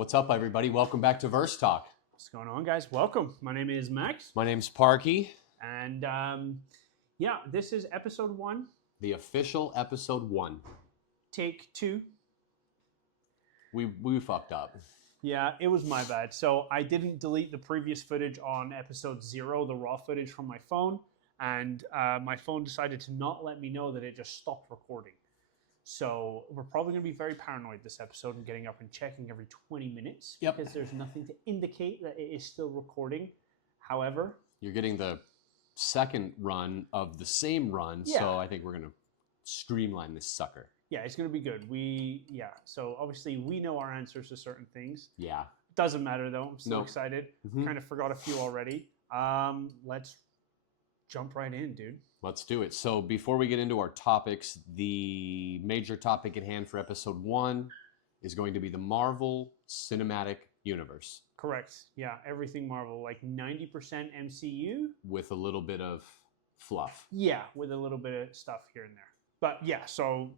What's up, everybody? Welcome back to Verse Talk. What's going on, guys? Welcome. My name is Max. My name's Parky. And this is episode 1. The official episode 1. Take 2. We fucked up. Yeah, it was my bad. So I didn't delete the previous footage on episode 0, the raw footage from my phone. And my phone decided to not let me know that it just stopped recording. So we're probably going to be very paranoid this episode and getting up and checking every 20 minutes. Yep. Because there's nothing to indicate that it is still recording. However, you're getting the second run of the same run, so I think we're going to streamline this sucker. Yeah, it's going to be good. So obviously we know our answers to certain things. Yeah. Doesn't matter though. I'm still excited. Kind of forgot a few already. Let's jump right in, dude. Let's do it. So before we get into our topics, the major topic at hand for episode 1 is going to be the Marvel Cinematic Universe. Correct. Yeah, everything Marvel, like 90% MCU. With a little bit of fluff. Yeah, with a little bit of stuff here and there. But yeah, so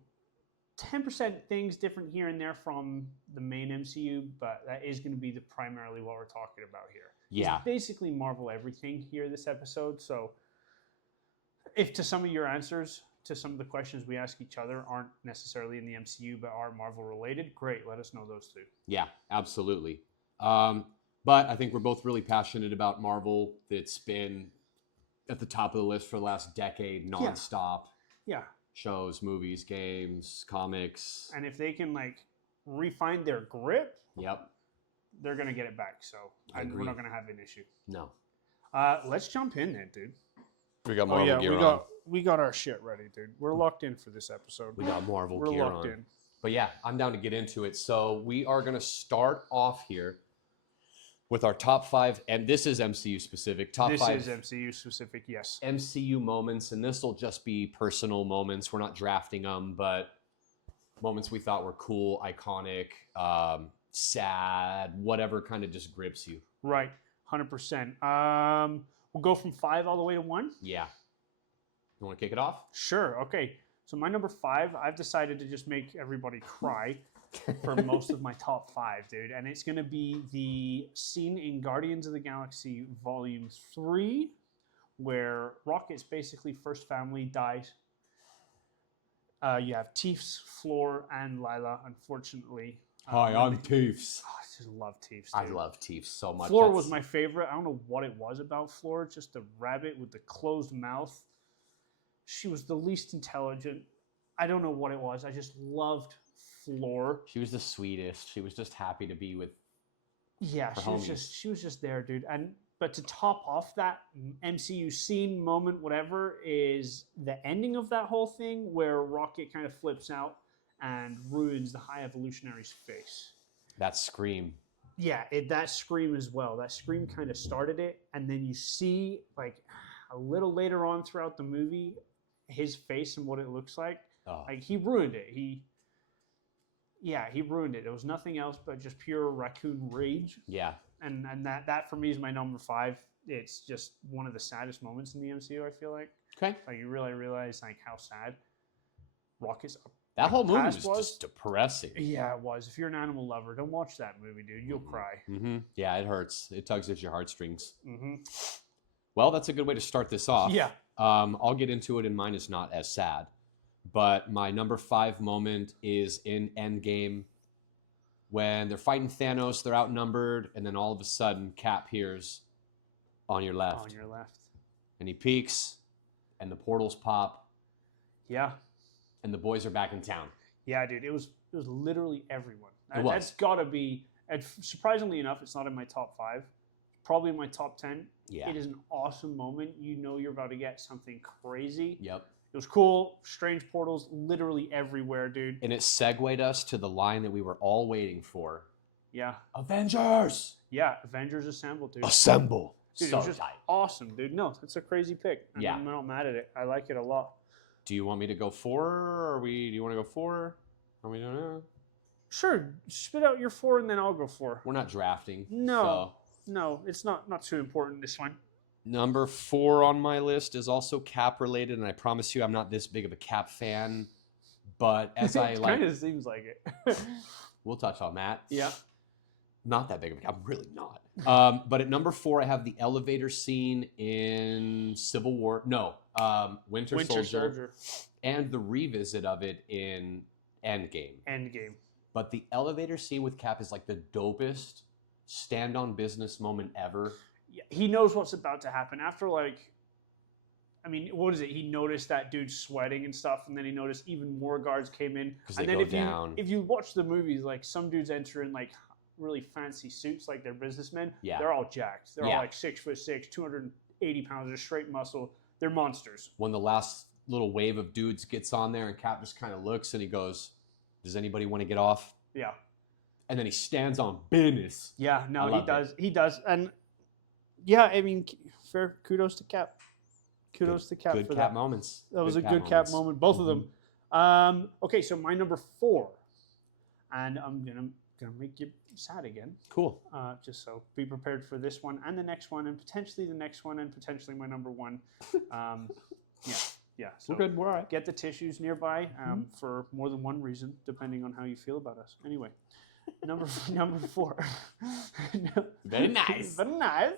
10% things different here and there from the main MCU, but that is going to be primarily what we're talking about here. Yeah. It's basically Marvel everything here this episode, so if to some of your answers to some of the questions we ask each other aren't necessarily in the MCU but are Marvel related, great, let us know those too. Yeah, absolutely. But I think we're both really passionate about Marvel. It's been at the top of the list for the last decade, nonstop. Yeah. Shows, movies, games, comics. And if they can refine their grip, they're going to get it back. So we're not going to have an issue. No. Let's jump in then, dude. We got Marvel gear on. We got our shit ready, dude. We're locked in for this episode. We got Marvel gear on. We're locked in. But yeah, I'm down to get into it. So we are going to start off here with our top 5, and this is MCU specific. This is MCU specific, yes. MCU moments, and this will just be personal moments. We're not drafting them, but moments we thought were cool, iconic, sad, whatever kind of just grips you. Right, 100%. We'll go from 5 all the way to 1? Yeah. You want to kick it off? Sure. Okay. So my number 5, I've decided to just make everybody cry for most of my top 5, dude. And it's going to be the scene in Guardians of the Galaxy Volume 3 where Rocket's basically first family dies. You have Teefs, Floor, and Lila, unfortunately. Hi, I'm Teefs. Oh, I just love Teefs, I love Teefs so much. Floor was my favorite. I don't know what it was about Floor. Just a rabbit with the closed mouth. She was the least intelligent. I don't know what it was. I just loved Floor. She was the sweetest. She was just happy to be with. Yeah, she was just there, dude. But to top off that MCU scene, moment, whatever, is the ending of that whole thing where Rocket kind of flips out and ruins the High Evolutionary's face. That scream. Yeah, that scream as well. That scream kind of started it, and then you see a little later on throughout the movie his face and what it looks like. Oh. He ruined it. He ruined it. There was nothing else but just pure raccoon rage. Yeah. And that for me is my number 5. It's just one of the saddest moments in the MCU, I feel like. Okay. You really realize how sad Rocket's that whole movie was just depressing. Yeah, it was. If you're an animal lover, don't watch that movie, dude. You'll cry. Mm-hmm. Yeah, it hurts. It tugs at your heartstrings. Mm-hmm. Well, that's a good way to start this off. Yeah. I'll get into it, and mine is not as sad. But my number 5 moment is in Endgame when they're fighting Thanos, they're outnumbered, and then all of a sudden Cap appears on your left. On your left. And he peeks, and the portals pop. Yeah. And the boys are back in town. Yeah, dude. It was literally everyone. It was. That's got to be, and surprisingly enough, it's not in my top 5. Probably in my top 10. Yeah. It is an awesome moment. You know you're about to get something crazy. Yep. It was cool. Strange portals literally everywhere, dude. And it segued us to the line that we were all waiting for. Yeah. Avengers! Yeah, Avengers Assemble, dude. Assemble! Dude, so it was just tight. awesome, dude. No, it's a crazy pick. Yeah. I'm not mad at it. I like it a lot. Do you want me to go 4, or do you want to go 4? Or we don't know. Sure, spit out your 4 and then I'll go 4. We're not drafting. No, it's not too important, this one. Number 4 on my list is also Cap related, and I promise you I'm not this big of a Cap fan, but as I it like... kind of seems like it. We'll touch on that. Yeah. not that big of a I'm really not. But at number 4, I have the elevator scene in Civil War. No, Winter Soldier, and the revisit of it in Endgame. Endgame. But the elevator scene with Cap is like the dopest stand on business moment ever. Yeah, he knows what's about to happen. After like, I mean, what is it? He noticed that dude sweating and stuff, and then he noticed even more guards came in. Because And they then go if down. if you watch the movies, like some dudes enter in like really fancy suits, like they're businessmen. Yeah. They're all jacked. They're Yeah. all like 6'6", 280 pounds, they're straight muscle. They're monsters. When the last little wave of dudes gets on there and Cap just kind of looks and he goes, "Does anybody want to get off?" Yeah. And then he stands on business. Yeah, no, I he loved it. does. He does. And yeah, I mean, fair kudos to Cap. Kudos to Cap Good for Cap that. moments. That was a good Cap moments. moment, both of them. Okay, so my number 4, and I'm gonna make you sad again. Cool. Just so be prepared for this one and the next one, and potentially the next one, and potentially my number 1. Yeah. So We're good. We're all right. get the tissues nearby for more than one reason, depending on how you feel about us. Anyway, number 4. Very nice. Very nice.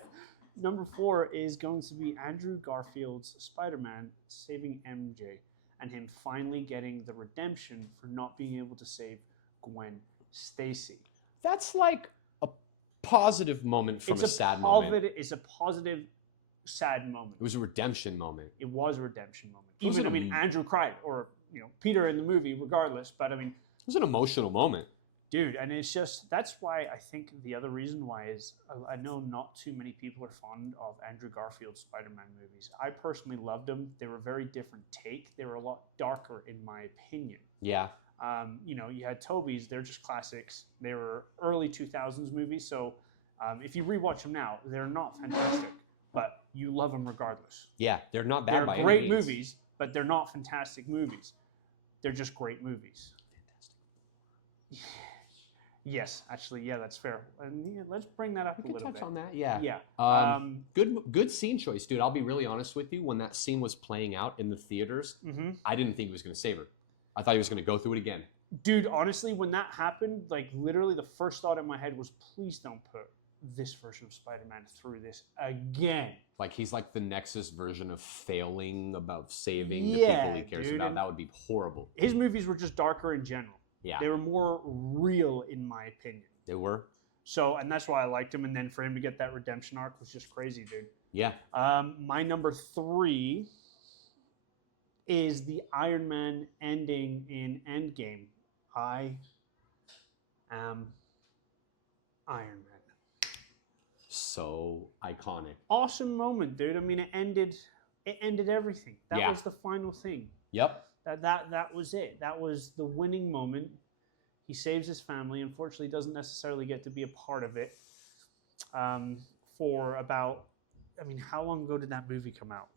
Number 4 is going to be Andrew Garfield's Spider-Man saving MJ and him finally getting the redemption for not being able to save Gwen Stacy. That's like a positive moment from a sad moment. It's a positive, sad moment. It was a redemption moment. It was a redemption moment. It was Even, Andrew cried, or Peter in the movie, regardless. But I mean, it was an emotional moment. Dude, and it's just, that's why I think the other reason why is I know not too many people are fond of Andrew Garfield's Spider-Man movies. I personally loved them. They were a very different take. They were a lot darker, in my opinion. Yeah. You had Tobey's, they're just classics. They were early 2000s movies, so if you rewatch them now, they're not fantastic, but you love them regardless. Yeah, they're not bad by any means. They're great movies, but they're not fantastic movies. They're just great movies. Fantastic. Yes, actually, yeah, that's fair. And let's bring that up a little bit. We can touch on that, yeah. Yeah. Good scene choice, dude. I'll be really honest with you. When that scene was playing out in the theaters, I didn't think he was going to save her. I thought he was going to go through it again. Dude, honestly, when that happened, like literally the first thought in my head was, please don't put this version of Spider-Man through this again. Like he's like the Nexus version of failing about saving the people he cares about. That would be horrible. His movies were just darker in general. Yeah. They were more real, in my opinion. They were. So, and that's why I liked him. And then for him to get that redemption arc was just crazy, dude. Yeah. My number 3 is the Iron Man ending in Endgame. I am Iron Man. So iconic. Awesome moment, dude. I mean, it ended everything. That was the final thing. Yep. That was it. That was the winning moment. He saves his family. Unfortunately, doesn't necessarily get to be a part of it. For about, I mean, how long ago did that movie come out?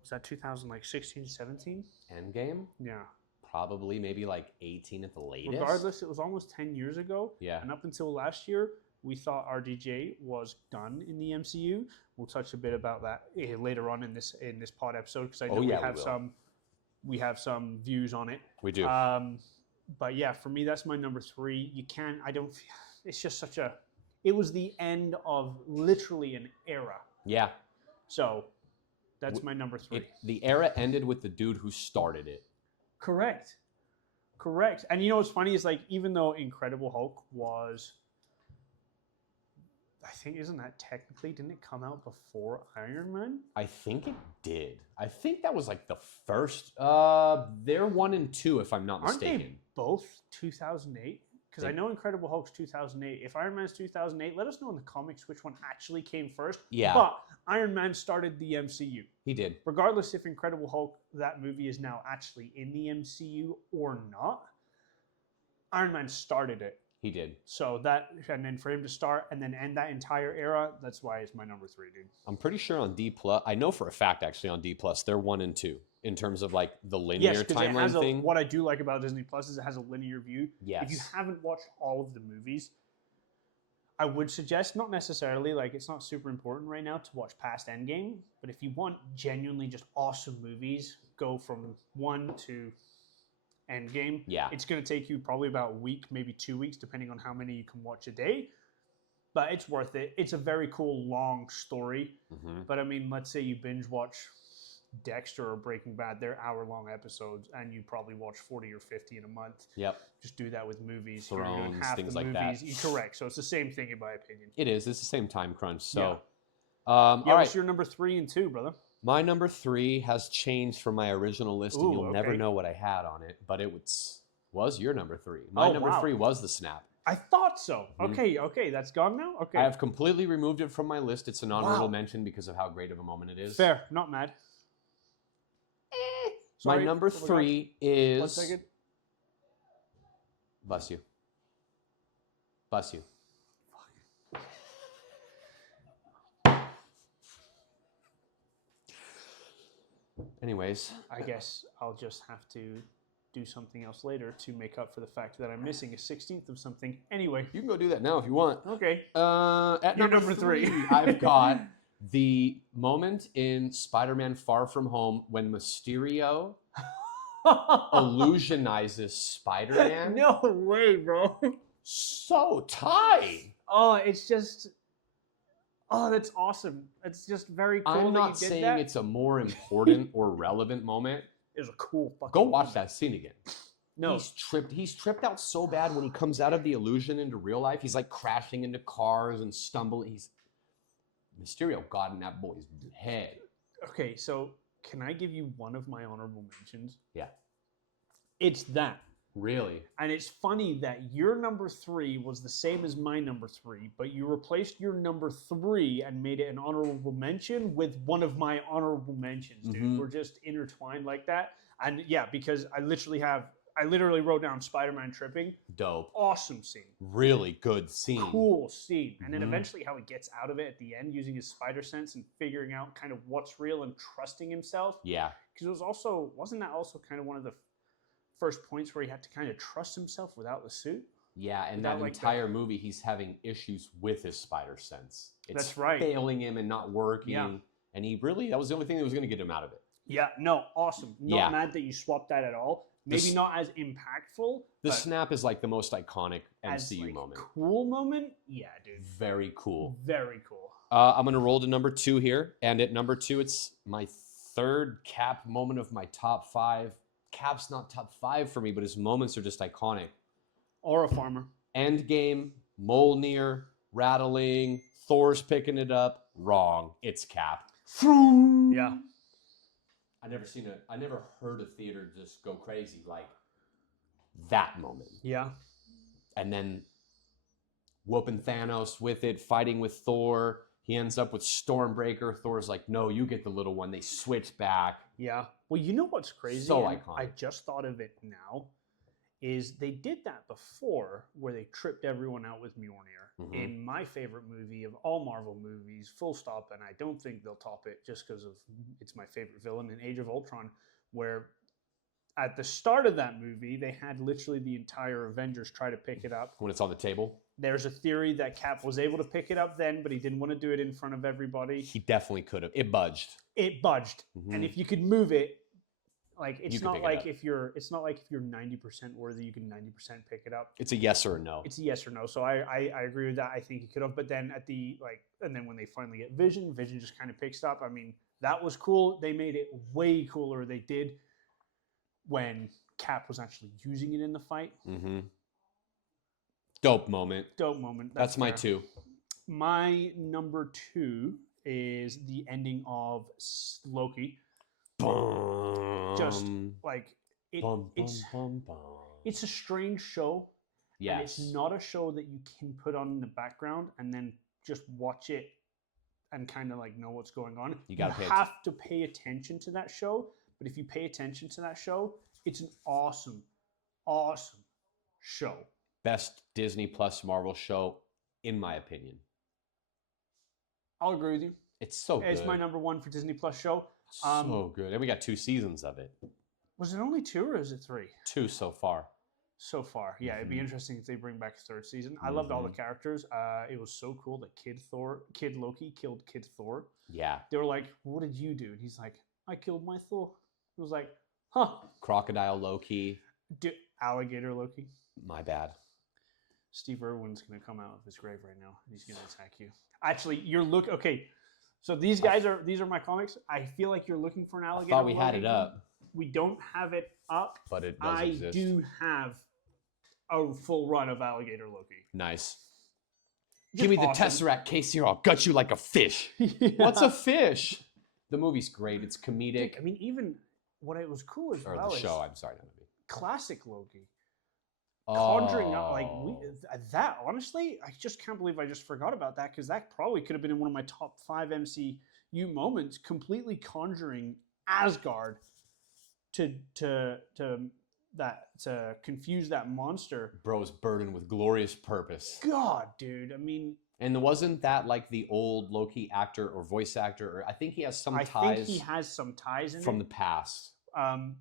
Was that 2016, 17? Endgame? Yeah. Probably maybe like 18 at the latest. Regardless, it was almost 10 years ago. Yeah. And up until last year, we thought RDJ was done in the MCU. We'll touch a bit about that later on in this pod episode because I know we have some views on it. We do. But yeah, for me, that's my number 3. It's just it was the end of literally an era. Yeah. So that's my number 3. The era ended with the dude who started it. Correct. And you know what's funny is like, even though Incredible Hulk was, I think, isn't that technically, didn't it come out before Iron Man? I think it did. I think that was like the first. They're 1 and 2, if I'm not mistaken. Aren't they both 2008? Because I know Incredible Hulk's 2008. If Iron Man's 2008, let us know in the comics which one actually came first. Yeah. But Iron Man started the MCU. He did. Regardless if Incredible Hulk, that movie is now actually in the MCU or not, Iron Man started it. He did. So and then for him to start and then end that entire era, that's why it's my number 3, dude. I'm pretty sure on D+, I know for a fact actually on D+, they're 1 and 2 in terms of like the linear timeline thing. What I do like about Disney Plus is it has a linear view. Yes. If you haven't watched all of the movies, I would suggest, not necessarily, like it's not super important right now to watch past Endgame, but if you want genuinely just awesome movies, go from 1 to Endgame. Yeah. It's going to take you probably about a week, maybe 2 weeks, depending on how many you can watch a day. but it's worth it. It's a very cool long story. Mm-hmm. But I mean, let's say you binge watch Dexter or Breaking Bad, they're hour-long episodes, and you probably watch 40 or 50 in a month. Yep. Just do that with movies. Thrones, You're doing half things the like movies. that. You're correct. So it's the same thing in my opinion. It is. It's the same time crunch. So, Yeah. all right. What's your number 3 and 2, brother? My number 3 has changed from my original list, and Ooh, you'll never okay. know what I had on it, but it was your number 3. My number wow. 3 was the Snap. I thought so. Mhm. Okay, that's gone now? Okay. I have completely removed it from my list. It's an honorable Wow. mention because of how great of a moment it is. Fair, not mad. My Sorry, number oh my God. 3 1 is... second. Bless you. Bless you. Anyways. I guess I'll just have to do something else later to make up for the fact that I'm missing a 16th of something. Anyway. You can go do that now if you want. Okay. At You're number number 3. 3, I've got the moment in Spider-Man Far From Home when Mysterio illusionizes Spider-Man. No way, bro. So tight. Oh, it's just... Oh, that's awesome. It's just very cool I'm that not you did saying that. it's a more important or relevant moment. It was a cool fucking Go watch moment. that scene again. No. He's tripped out so bad when he comes out of the illusion into real life. He's like crashing into cars and stumbling. Mysterio got in that boy's head. Okay, so can I give you one of my honorable mentions? Yeah. It's that. Really? And it's funny that your number 3 was the same as my number 3, but you replaced your number 3 and made it an honorable mention with one of my honorable mentions, dude. Mhm. We're just intertwined like that. And yeah, because I literally wrote down Spider-Man tripping. Dope. Awesome scene. Really good scene. Cool scene. And then Mhm. eventually how he gets out of it at the end using his spider sense and figuring out kind of what's real and trusting himself. Yeah. Because wasn't that also kind of one of the first points where he had to kind of trust himself without the suit? Yeah, and Without, that like, entire movie, he's having issues with his spider sense. It's That's right. failing him and not working. Yeah. And that was the only thing that was going to get him out of it. Yeah, no, awesome. Not Yeah. mad that you swapped that at all. Maybe not as impactful. The but Snap is like the most iconic as, MCU like, moment. Cool moment? Yeah, dude. Very cool. Very cool. I'm going to roll to number 2 here. And at number 2, it's my third Cap moment of my top 5. Cap's not top 5 for me, but his moments are just iconic. Or a farmer. Endgame, Mjolnir, rattling, Thor's picking it up. Wrong. It's Cap. Yeah. I never heard a theater just go crazy like that moment. Yeah. And then whooping Thanos with it, fighting with Thor. He ends up with Stormbreaker. Thor's like, no, you get the little one. They switch back. Yeah. Well, you know what's crazy? So And iconic. I just thought of it now. Is they did that before where they tripped everyone out with Mjolnir Mhm. in my favorite movie of all Marvel movies, full stop, and I don't think they'll top it just because of it's my favorite villain in Age of Ultron, where at the start of that movie, they had literally the entire Avengers try to pick it up. When it's on the table. There's a theory that Cap was able to pick it up then, but he didn't want to do it in front of everybody. He definitely could have. It budged. It budged. Mhm. And if you could move it, like You it's can not pick it like up. if you're 90% worthy, you can 90% pick it up. It's a yes or a no. It's a yes or no. So I agree with that. I think he could have. But then and then when they finally get Vision just kind of picks up. I mean, that was cool. They made it way cooler. They did when Cap was actually using it in the fight. Mm-hmm. Dope moment. Dope moment. That's my fair. 2. My number 2 is the ending of Loki. Just like it's a strange show. Yes. And it's not a show that you can put on in the background and then just watch it and kind of like know what's going on. You gotta have to pay attention to that show. But if you pay attention to that show, it's an awesome, awesome show. Best Disney Plus Marvel show, in my opinion. I'll agree with you. It's so good. It's my number 1 for Disney Plus show. So good. And we got 2 seasons of it. Was it only 2 or is it 3? 2 so far. So far. Yeah, it'd be Mhm. interesting if they bring back a 3rd season. I loved all the Mhm. characters. It was so cool that Kid Loki killed Kid Thor. Yeah. They were like, what did you do? And he's like, I killed my Thor. It was like, huh. Crocodile Loki. Alligator Loki. My bad. Steve Irwin's going to come out of his grave right now. He's going to attack you. Actually, okay. So these are my comics. I feel like you're looking for an I alligator. thought we had Loki it one. up, We don't have it up. but it does I exist. do have a full run of alligator Loki. Nice. Just Give me the awesome. Tesseract, Casey, or I'll gut you like a fish. Yeah. What's a fish? The movie's great. It's comedic. I mean, even what it was cool as Or well the is show, I'm sorry, not movie. classic Loki. Conjuring up like Oh. that. Honestly, I just can't believe I just forgot about that because that probably could have been in one of my top 5 MCU moments. Completely conjuring Asgard to confuse that monster. Bro's burdened with glorious purpose. God, dude. I mean, And wasn't that like the old Loki actor or voice actor? Or I think he has some I ties think he has some ties in from it. the past.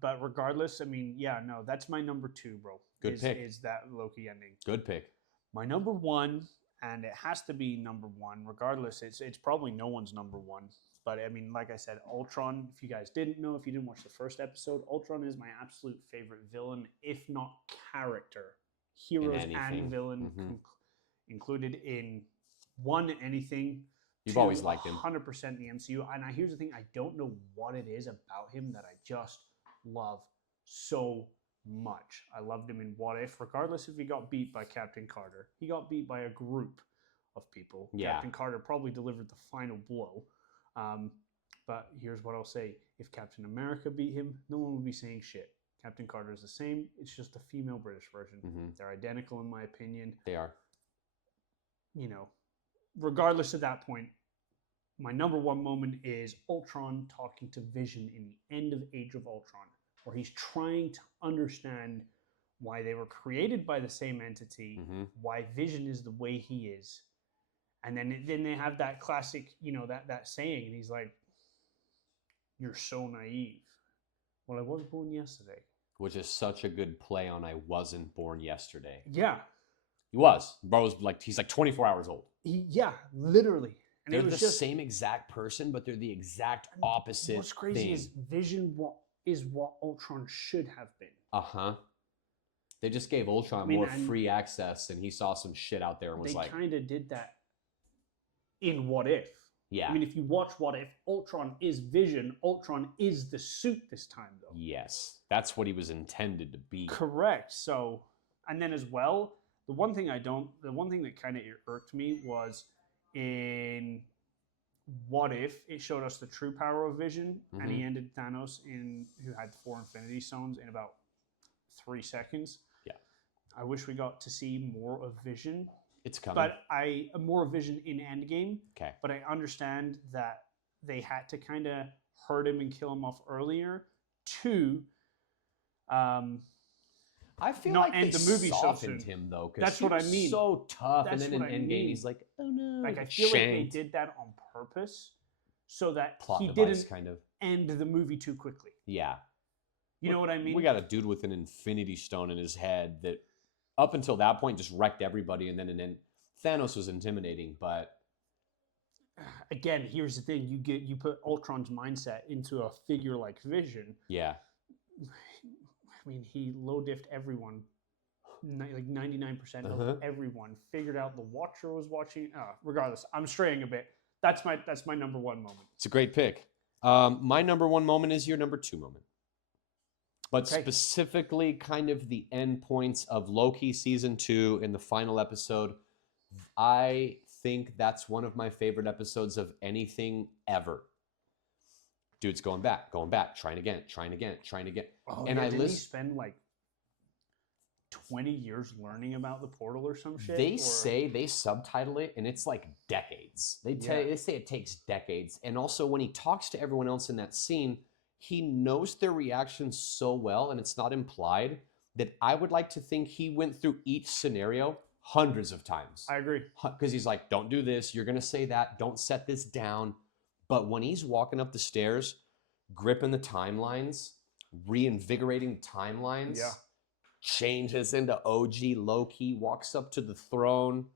But regardless, I mean, yeah, no, that's my number 2, bro. Good pick. Is that Loki ending? Good pick. My number 1, and it has to be number 1. Regardless, it's probably no one's number 1. But I mean, like I said, Ultron. If you guys didn't know, if you didn't watch the first episode, Ultron is my absolute favorite villain, if not character. Heroes and anything. villain Mhm. included in anything. You've always liked him. 100% in the MCU. And here's the thing: I don't know what it is about him that I just love so much. I loved him in What If, regardless if he got beat by Captain Carter. He got beat by a group of people. Yeah. Captain Carter probably delivered the final blow. But here's what I'll say. If Captain America beat him, no one would be saying shit. Captain Carter is the same. It's just a female British version. Mhm. They're identical in my opinion. They are. You know, regardless of that point, my number 1 moment is Ultron talking to Vision in the end of Age of Ultron, where he's trying to understand why they were created by the same entity, Mhm. why Vision is the way he is. And then they have that classic, that saying, and he's like, "You're so naive." Well, I was born yesterday. Which is such a good play on I wasn't born yesterday. Yeah. He was. Bro's like, he's like 24 hours old. Literally. And They're it was the just same exact person, but they're the exact opposite What's crazy thing. is Vision what Ultron should have been. Uh-huh. They just gave Ultron more free access, and he saw some shit out there and was They like, kind of did that in What If. yeah. I mean, if you watch What If, Ultron is Vision. Ultron is the suit this time, though. Yes. That's what he was intended to be. Correct. So, and then as well, the one thing that kind of irked me was in What If, it showed us the true power of Vision, and he ended Thanos who had 4 Infinity Stones in about 3 seconds. Yeah. I wish we got to see more of Vision. It's coming. But more Vision in Endgame. Okay. But I understand that they had to kind of hurt him and kill him off earlier to I feel not like end they the movie so softened soon. him though, That's he what I was mean. so tough, That's and then in what I Endgame mean. he's like, oh no, Like I feel like they shanked. did that on purpose so that Plot he device, didn't kind of. end the movie too quickly. Yeah. You know what I mean? We got a dude with an Infinity Stone in his head that, up until that point, just wrecked everybody, and then Thanos was intimidating, but Again, here's the thing: you put Ultron's mindset into a figure like Vision. yeah, I mean, he low diffed everyone, like 99% of everyone. Figured out the Watcher was watching. Regardless, I'm straying a bit. That's my number 1 moment. it's a great pick. My number 1 moment is your number 2 moment, but Okay. specifically, kind of the end points of Loki season 2 in the final episode. I think that's one of my favorite episodes of anything ever. Dude's going back, trying again. Oh, And yeah, I didn't he listen. spend like 20 years learning about the portal or some shit? They Or- say they subtitle it, and it's like decades. They say it takes decades. And also, when he talks to everyone else in that scene, he knows their reactions so well, and it's not implied, that I would like to think he went through each scenario hundreds of times. I agree. Because he's like, don't do this, you're going to say that, don't set this down. But when he's walking up the stairs, gripping the timelines, reinvigorating the timelines, Yeah. changes into OG Loki, walks up to the throne.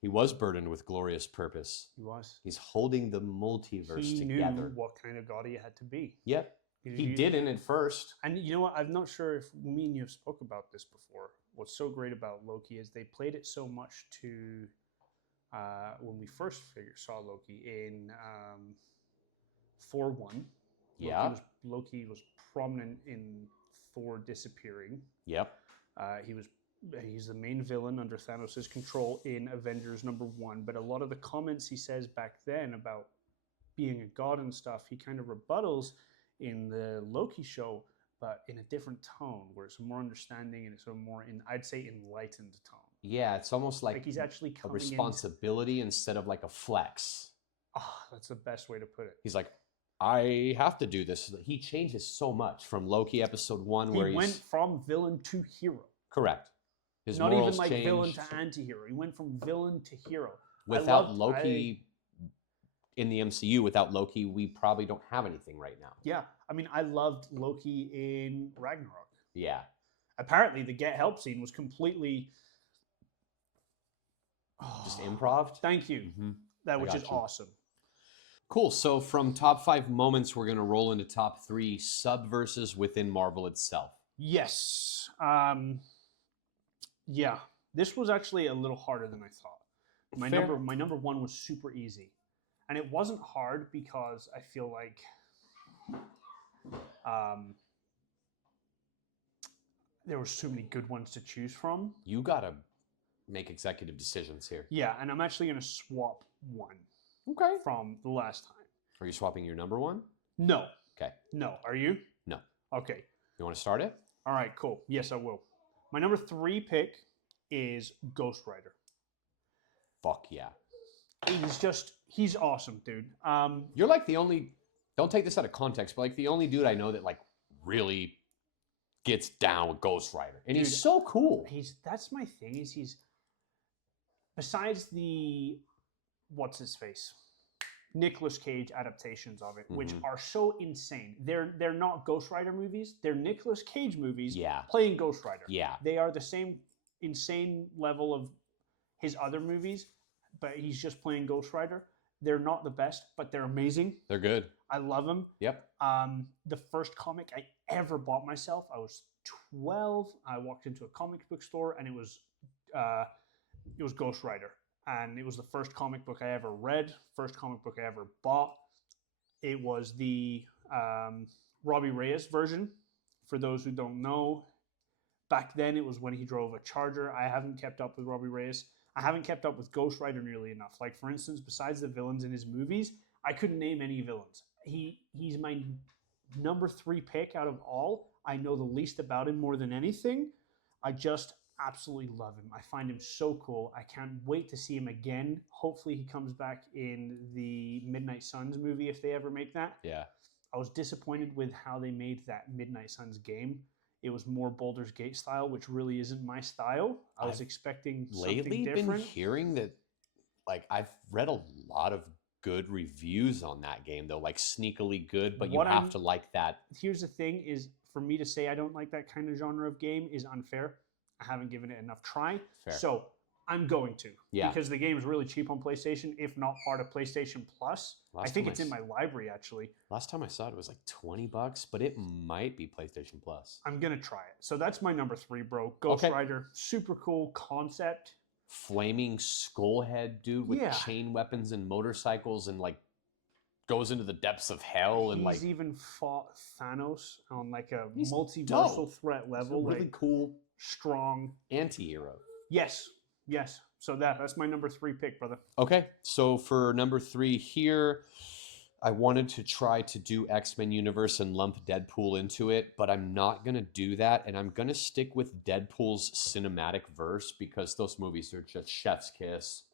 He was burdened with glorious purpose. He was. He's holding the multiverse He together. knew what kind of god he had to be. Yep. He didn't at first. And you know what? I'm not sure if me and you have spoke about this before. What's so great about Loki is they played it so much to when we first saw Loki in Thor 1. Yeah. Loki was prominent in Thor disappearing. Yep. He was he's the main villain under Thanos' control in Avengers #1. But a lot of the comments he says back then about being a god and stuff, he kind of rebuttals in the Loki show, but in a different tone, where it's more understanding and it's a more, I'd say, enlightened tone. Yeah, it's almost like He's actually a coming responsibility instead of like a flex. That's the best way to put it. He's like, I have to do this. He changes so much from Loki episode 1, where He went from villain to hero. Correct. His Not even morals like changed. villain to anti-hero. He went from villain to hero. Without Loki in the MCU, without Loki, we probably don't have anything right now. Yeah. I mean, I loved Loki in Ragnarok. Yeah. Apparently, the get help scene was completely just improv. Thank you. Mm-hmm. Which is awesome. Cool. So from top 5 moments, we're going to roll into top 3 subverses within Marvel itself. Yes. Yeah. This was actually a little harder than I thought. My number 1 was super easy. And it wasn't hard because I feel like there were so many good ones to choose from. You got to make executive decisions here. Yeah, and I'm actually going to swap one. Okay. From the last time. Are you swapping your number 1? No. Okay. No. Are you? No. Okay. You want to start it? All right, cool. Yes, I will. My number 3 pick is Ghost Rider. Fuck yeah. He's awesome, dude. You're like the only, don't take this out of context, but like the only dude I know that like really gets down with Ghost Rider. And dude, he's so cool. That's my thing, is he's, besides the, what's his face? Nicolas Cage adaptations of it, which are so insane. They're not Ghost Rider movies. They're Nicolas Cage movies playing Ghost Rider. Yeah. They are the same insane level of his other movies, but he's just playing Ghost Rider. They're not the best, but they're amazing. They're good. I love them. Yep. The first comic I ever bought myself, I was 12. I walked into a comic book store and it was Ghost Rider. And it was the first comic book I ever read, first comic book I ever bought. It was the Robbie Reyes version. For those who don't know, back then it was when he drove a Charger. I haven't kept up with Robbie Reyes. I haven't kept up with Ghost Rider nearly enough. Like, for instance, besides the villains in his movies, I couldn't name any villains. He's my number 3 pick out of all. I know the least about him more than anything. I just absolutely love him. I find him so cool. I can't wait to see him again. Hopefully he comes back in the Midnight Suns movie if they ever make that. Yeah. I was disappointed with how they made that Midnight Suns game. It was more Baldur's Gate style, which really isn't my style. I was expecting something different. Been hearing that, like, I've read a lot of good reviews on that game, though, like sneakily good, but you have to like that. Here's the thing, is for me to say I don't like that kind of genre of game is unfair. I haven't given it enough try. Fair. So I'm going to. Yeah. Because the game is really cheap on PlayStation, if not part of PlayStation Plus. I think it's in my library, actually. Last time I saw it, it was like $20, but it might be PlayStation Plus. I'm going to try it. So that's my number 3, bro. Ghost Rider. Super cool concept. Flaming skullhead dude with chain weapons and motorcycles and like goes into the depths of hell. And he's like even fought Thanos on like a multiversal threat level. Really like, cool, strong anti-hero. Yes. So that's my number 3 pick, brother. Okay, so for number 3 here, I wanted to try to do X-Men Universe and lump Deadpool into it, but I'm not going to do that, and I'm going to stick with Deadpool's cinematic verse because those movies are just chef's kiss.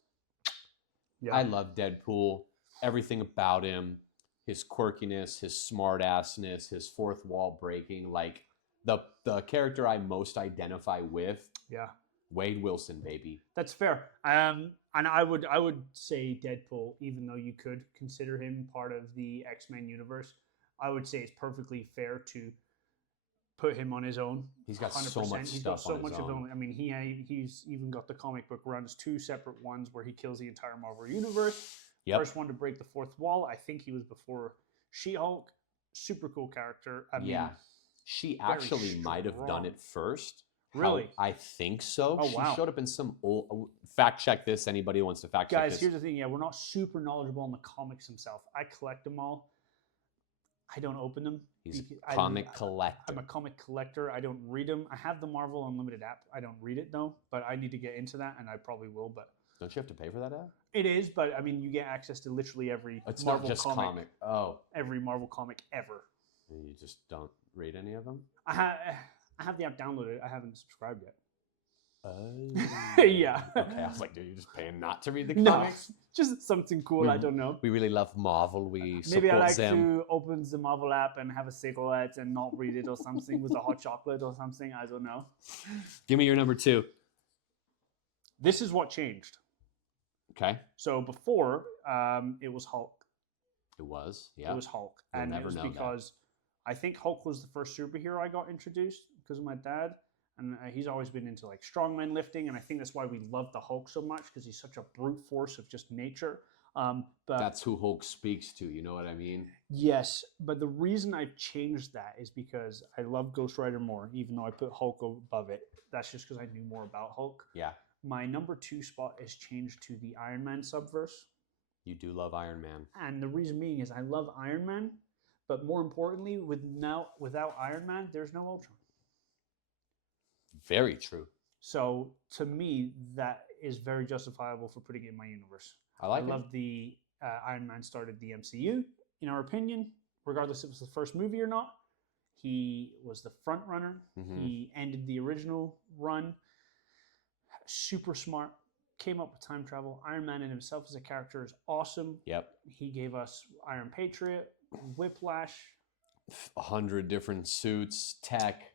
Yeah. I love Deadpool, everything about him, his quirkiness, his smart-assness, his fourth wall breaking, like the character I most identify with. Yeah. Wade Wilson, baby. That's fair. And I would say Deadpool, even though you could consider him part of the X-Men universe, I would say it's perfectly fair to put him on his own. He's got 100%. So much He's stuff got so on much his of own. Him. I mean, he's even got the comic book runs, 2 separate ones where he kills the entire Marvel universe. Yep. First one to break the fourth wall. I think he was before She-Hulk. super cool character. I Yeah. mean, She very actually might have done strong. it first. Really? I think so. Oh, She wow. showed up in some old. Fact check this. Anybody who wants to fact check Guys, this? here's the thing. Yeah, we're not super knowledgeable on the comics himself. I collect them all. I don't open them. He's because a comic collector. I'm a comic collector. I don't read them. I have the Marvel Unlimited app. I don't read it though, but I need to get into that, and I probably will. But Don't you have to pay for that app? it is. But I mean, you get access to literally every It's Marvel not just comic. Oh, every Marvel comic ever. you just don't read any of them? I have the app downloaded. I haven't subscribed yet. Oh. Yeah. Okay, I was like, dude, you're just paying not to read the No, comics? just something cool. I don't know. We really love Marvel. We Maybe I support like them. to open the Marvel app and have a cigarette and not read it or something with a hot chocolate or something. I don't know. Give me your number 2. This is what changed. Okay. So before, it was Hulk. It was. Yeah. It was Hulk, You'll and it never was know that. because I think Hulk was the first superhero I got introduced because of my dad, and he's always been into like strongman lifting, and I think that's why we love the Hulk so much because he's such a brute force of just nature. But That's who Hulk speaks to. You know what I mean? yes, but the reason I've changed that is because I love Ghost Rider more, even though I put Hulk above it. That's just because I knew more about Hulk. Yeah. My number 2 spot is changed to the Iron Man subverse. You do love Iron Man. And the reason being is I love Iron Man, but more importantly, without Iron Man, there's no Ultron. Very true. So to me, that is very justifiable for putting it in my universe. I like I it. love the Iron Man started the MCU, in our opinion, regardless if it was the first movie or not. He was the front runner. Mhm. He ended the original run. Super smart. Came up with time travel. Iron Man in himself as a character is awesome. Yep. He gave us Iron Patriot, Whiplash. 100 different suits, tech,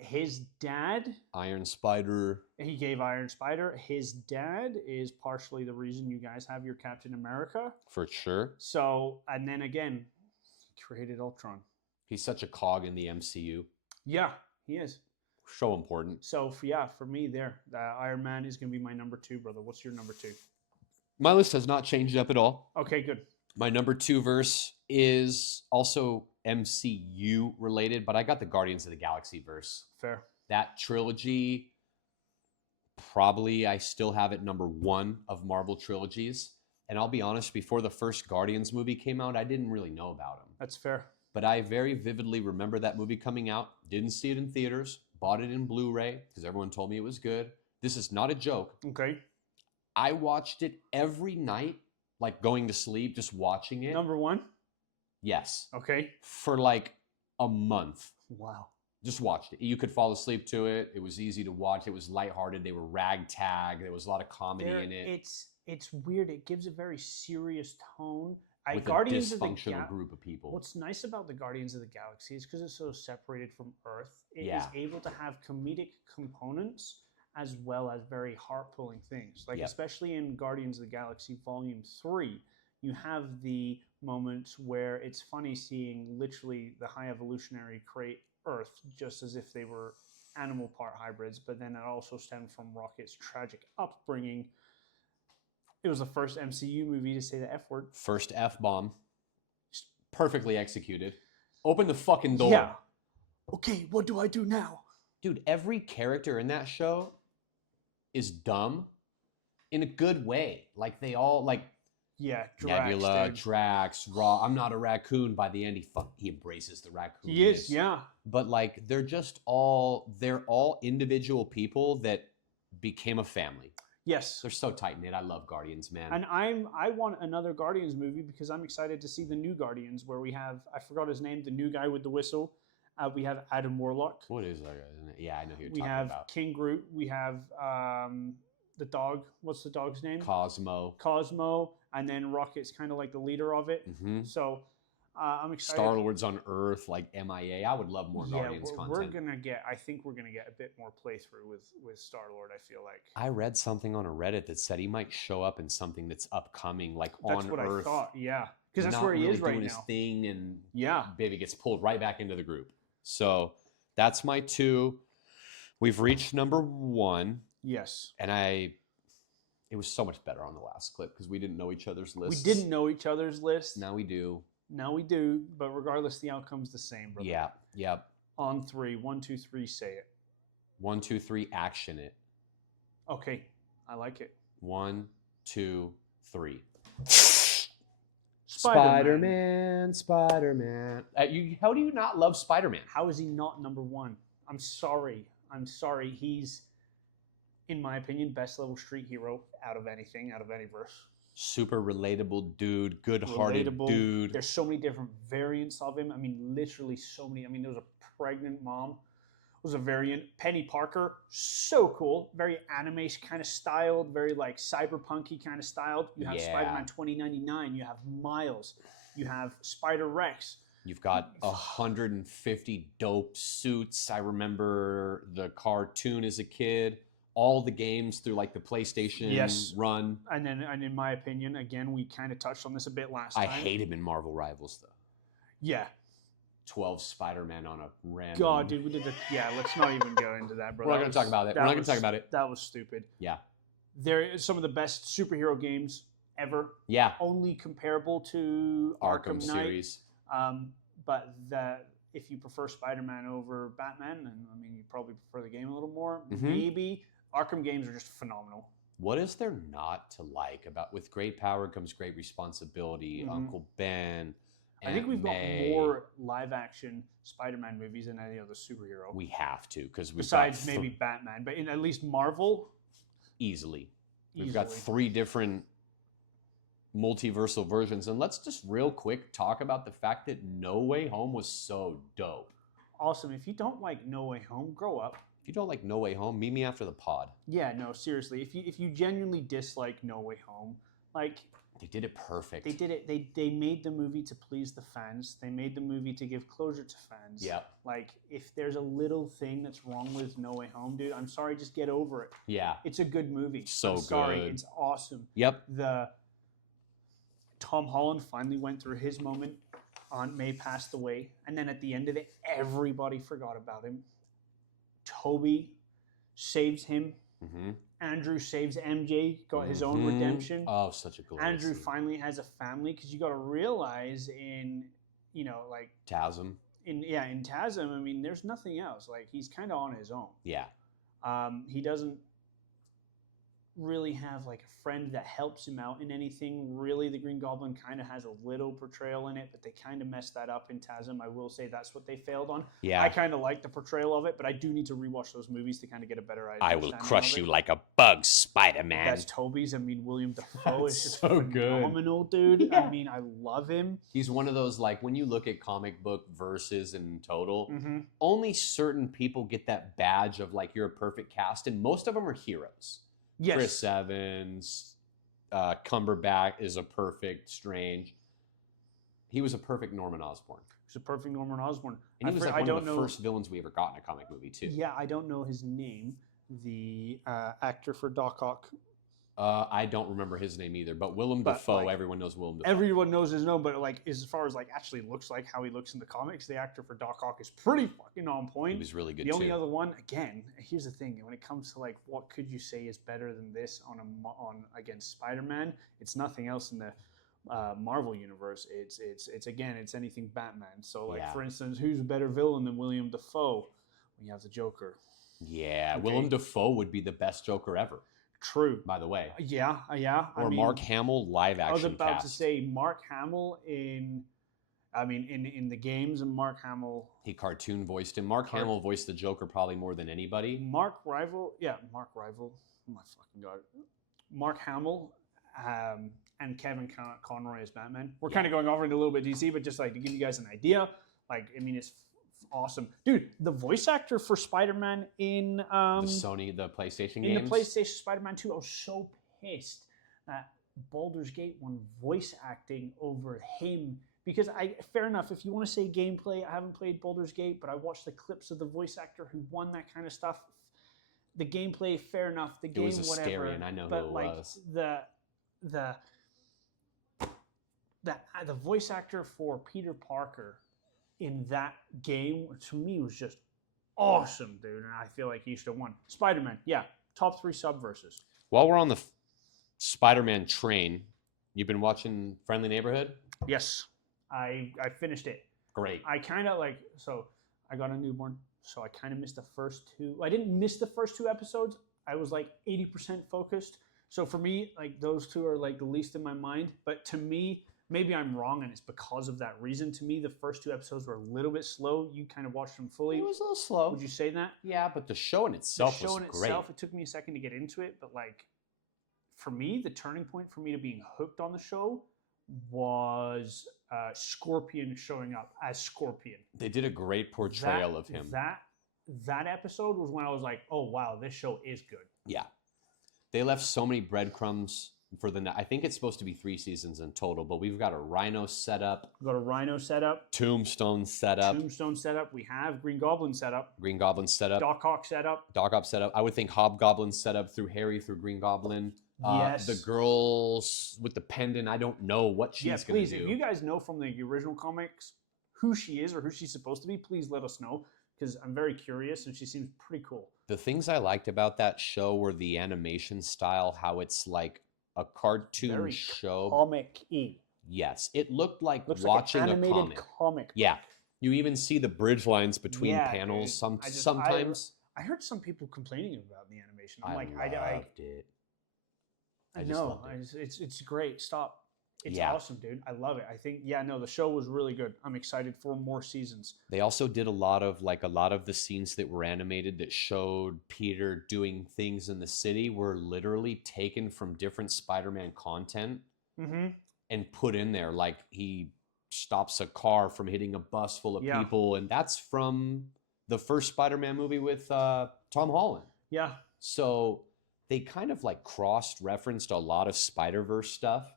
His dad, Iron Spider. he gave Iron Spider. His dad is partially the reason you guys have your Captain America. For sure. So, and then again, he created Ultron. He's such a cog in the MCU. Yeah, he is. So important. So, for me, Iron Man is going to be my number 2, brother. What's your number 2? My list has not changed up at all. Okay, good. My number 2 verse is also MCU related, but I got the Guardians of the Galaxy verse. Fair. That trilogy, probably I still have it number 1 of Marvel trilogies. And I'll be honest, before the first Guardians movie came out, I didn't really know about him. That's fair. But I very vividly remember that movie coming out, didn't see it in theaters, bought it in Blu-ray because everyone told me it was good. This is not a joke. Okay. I watched it every night, like going to sleep, just watching it. Number 1? Yes. Okay. For like a month. Wow. Just watched it. You could fall asleep to it. It was easy to watch. It was lighthearted. They were ragtag. There was a lot of comedy in it. It's weird. It gives a very serious tone. With Guardians a of the dysfunctional group of people. What's nice about the Guardians of the Galaxy is because it's so separated from Earth, it is Yeah. able to have comedic components as well as very heart-pulling things. Like Yep. especially in Guardians of the Galaxy Volume 3, you have the moments where it's funny seeing literally the High Evolutionary create Earth just as if they were animal part hybrids, but then it also stemmed from Rocket's tragic upbringing. It was the first MCU movie to say the F word. First F-bomb. Perfectly executed. Open the fucking door. Yeah. Okay, what do I do now? Dude, every character in that show is dumb in a good way. Like they all like Yeah, Drax, Nebula, dude. Drax, Raw. I'm not a raccoon. By the end, he embraces the raccoon. He is, yeah. But like they're all individual people that became a family. Yes. They're so tight knit. I love Guardians, man. And I want another Guardians movie because I'm excited to see the new Guardians where we have, I forgot his name, the new guy with the whistle. We have Adam Warlock. What is that? Yeah, I know who you're We talking have about. King Groot. We have the dog. What's the dog's name? Cosmo. Cosmo. And then Rocket's kind of like the leader of it. Mm-hmm. So I'm excited. Star-Lord's on Earth, like MIA. I would love more Guardians we're content. I think we're gonna get a bit more playthrough with Star-Lord, I feel like. I read something on a Reddit that said he might show up in something that's upcoming, like That's on what Earth. I thought, yeah. Because that's not where he really is right doing his now. thing, and Yeah. baby gets pulled right back into the group. So that's my 2. We've reached number 1, Yes. and it was so much better on the last clip because we didn't know each other's lists. We didn't know each other's lists. Now we do. Now we do, but regardless, the outcome's the same, brother. Yeah. Yep. On three. 1, 2, 3, say it. 1, 2, 3. Action it. Okay, I like it. 1, 2, 3. Spider-Man. Spider-Man. How do you not love Spider-Man? How is he not number one? I'm sorry. He's, in my opinion, best level street hero out of anything, out of any verse. Super relatable dude, good-hearted Relatable. dude. There's so many different variants of him. I mean, literally so many. I mean, there was a pregnant mom. Was a variant. Penny Parker, so cool. Very anime kind of styled, very like cyberpunky kind of styled. You have Spider-Man 2099. You have Miles. You have Spider-Rex. You've got 150 dope suits. I remember the cartoon as a kid. All the games through like the PlayStation run. And in my opinion, again, we kind of touched on this a bit last time. I hate him in Marvel Rivals though. Yeah. 12 Spider-Man on a random. God, dude, we did the. Yeah, let's not even go into that, bro. We're not going to talk about it. We're not going to talk about it. That was stupid. Yeah. They're some of the best superhero games ever. Yeah. Only comparable to Arkham Knight. series. But if you prefer Spider-Man over Batman, and I mean, you probably prefer the game a little more. Mm-hmm. Maybe Arkham games are just phenomenal. What is there not to like about with great power comes great responsibility? Mm-hmm. Uncle Ben. I think we've May. got more live-action Spider-Man movies than any other superhero. We have to because besides maybe Batman, but in at least Marvel, easily. We've got 3 different multiversal versions, and let's just real quick talk about the fact that No Way Home was so dope. Awesome. If you don't like No Way Home, grow up. If you don't like No Way Home, meet me after the pod. Yeah, no, seriously. If you genuinely dislike No Way Home, like. They did it perfect. They did it. They made the movie to please the fans. They made the movie to give closure to fans. Yeah. Like, if there's a little thing that's wrong with No Way Home, dude, I'm sorry, just get over it. Yeah. It's a good movie. So I'm sorry, good. it's awesome. Yep. The Tom Holland finally went through his moment. Aunt May passed away, and then at the end of it, everybody forgot about him. Toby saves him. Mm-hmm. Andrew saves MJ, got his own redemption. Oh, such a cool. Andrew finally has a family, because you got to realize like TASM. In TASM, I mean, there's nothing else. Like, he's kind of on his own. Yeah. He doesn't really have like a friend that helps him out in anything. Really, the Green Goblin kind of has a little portrayal in it, but they kind of messed that up in TASM. I will say that's what they failed on. Yeah. I kind of like the portrayal of it, but I do need to rewatch those movies to kind of get a better idea. I will crush you like a bug, Spider-Man. That's Toby's. I mean, William Dafoe is just so phenomenal, dude. Yeah. I mean, I love him. He's one of those, like, when you look at comic book verses in total, Mm-hmm. only certain people get that badge of, like, you're a perfect cast, and most of them are heroes. Yes. Chris Evans, Cumberbatch is a perfect Strange. He was a perfect Norman Osborn. He's a perfect Norman Osborn. And he was like one of the first villains we ever got in a comic movie, too. Yeah, I don't know his name. The actor for Doc Ock. I don't remember his name either, but Willem Dafoe, like, everyone knows Willem Dafoe. Everyone knows his name, but like as far as like actually looks like how he looks in the comics, the actor for Doc Ock is pretty fucking on point. He was really good The too. only other one, again, here's the thing: when it comes to like what could you say is better than this on against Spider-Man, it's nothing else in the Marvel universe. It's again, it's anything Batman. So like for instance, who's a better villain than William Dafoe? When you have the Joker. Yeah, okay. Willem Dafoe would be the best Joker ever. True. By the way. Yeah. Or Mark Hamill live action. I was about cast. to say Mark Hamill in the games, and Mark Hamill. He cartoon voiced him. Mark Hamill voiced the Joker probably more than anybody. Mark Rival. Oh my fucking god. Mark Hamill and Kevin Conroy as Batman. We're kind of going over into a little bit DC, but just like to give you guys an idea. Like, I mean, it's awesome, dude. The voice actor for Spider-Man in the PlayStation games. In the PlayStation Spider-Man 2, I was so pissed that Baldur's Gate won voice acting over him, because fair enough, if you want to say gameplay, I haven't played Baldur's Gate, but I watched the clips of the voice actor who won that kind of stuff. The gameplay, fair enough. The game, it was whatever. Astarion, I know but who it like was. The voice actor for Peter Parker in that game, to me, was just awesome, dude. And I feel like he should have won. Spider-Man, yeah. Top 3 subverses. While we're on the Spider-Man train, you've been watching Friendly Neighborhood? Yes. I finished it. Great. I kind of like, so I got a newborn, so I kind of missed the first two. I didn't miss the first two episodes. I was like 80% focused. So for me, like those two are like the least in my mind. But to me, maybe I'm wrong, and it's because of that reason. To me, the first two episodes were a little bit slow. You kind of watched them fully. It was a little slow. Would you say that? Yeah, but the show in itself The show was in great. itself, it took me a second to get into it, but like for me, the turning point for me to being hooked on the show was Scorpion showing up as Scorpion. They did a great portrayal of him. That episode was when I was like, oh wow, this show is good. Yeah. They left so many breadcrumbs for I think it's supposed to be 3 seasons in total, but we've got a Rhino setup. We've got a Rhino setup. Tombstone setup. Tombstone setup. We have Green Goblin setup. Green Goblin setup. Doc Ock setup. Doc Ock setup. I would think Hobgoblin setup through Harry, through Green Goblin. Yes. The girls with the pendant, I don't know what she's going to do. Please, if you guys know from the original comics who she is or who she's supposed to be, please let us know, because I'm very curious and she seems pretty cool. The things I liked about that show were the animation style, how it's like a cartoon Very show. Comic-y. Yes, it looked like Looks watching like an animated a comic. comic. Yeah, you even see the bridge lines between Yeah, panels. dude. Sometimes I heard some people complaining about the animation. I'm I like, loved it. I just know. loved it. It's great. Stop. It's Yeah. awesome, dude. I love it. I think, the show was really good. I'm excited for more seasons. They also did a lot of the scenes that were animated that showed Peter doing things in the city were literally taken from different Spider-Man content Mm-hmm. and put in there. Like he stops a car from hitting a bus full of Yeah. people, and that's from the first Spider-Man movie with Tom Holland. Yeah. So they kind of like cross-referenced a lot of Spider-Verse stuff.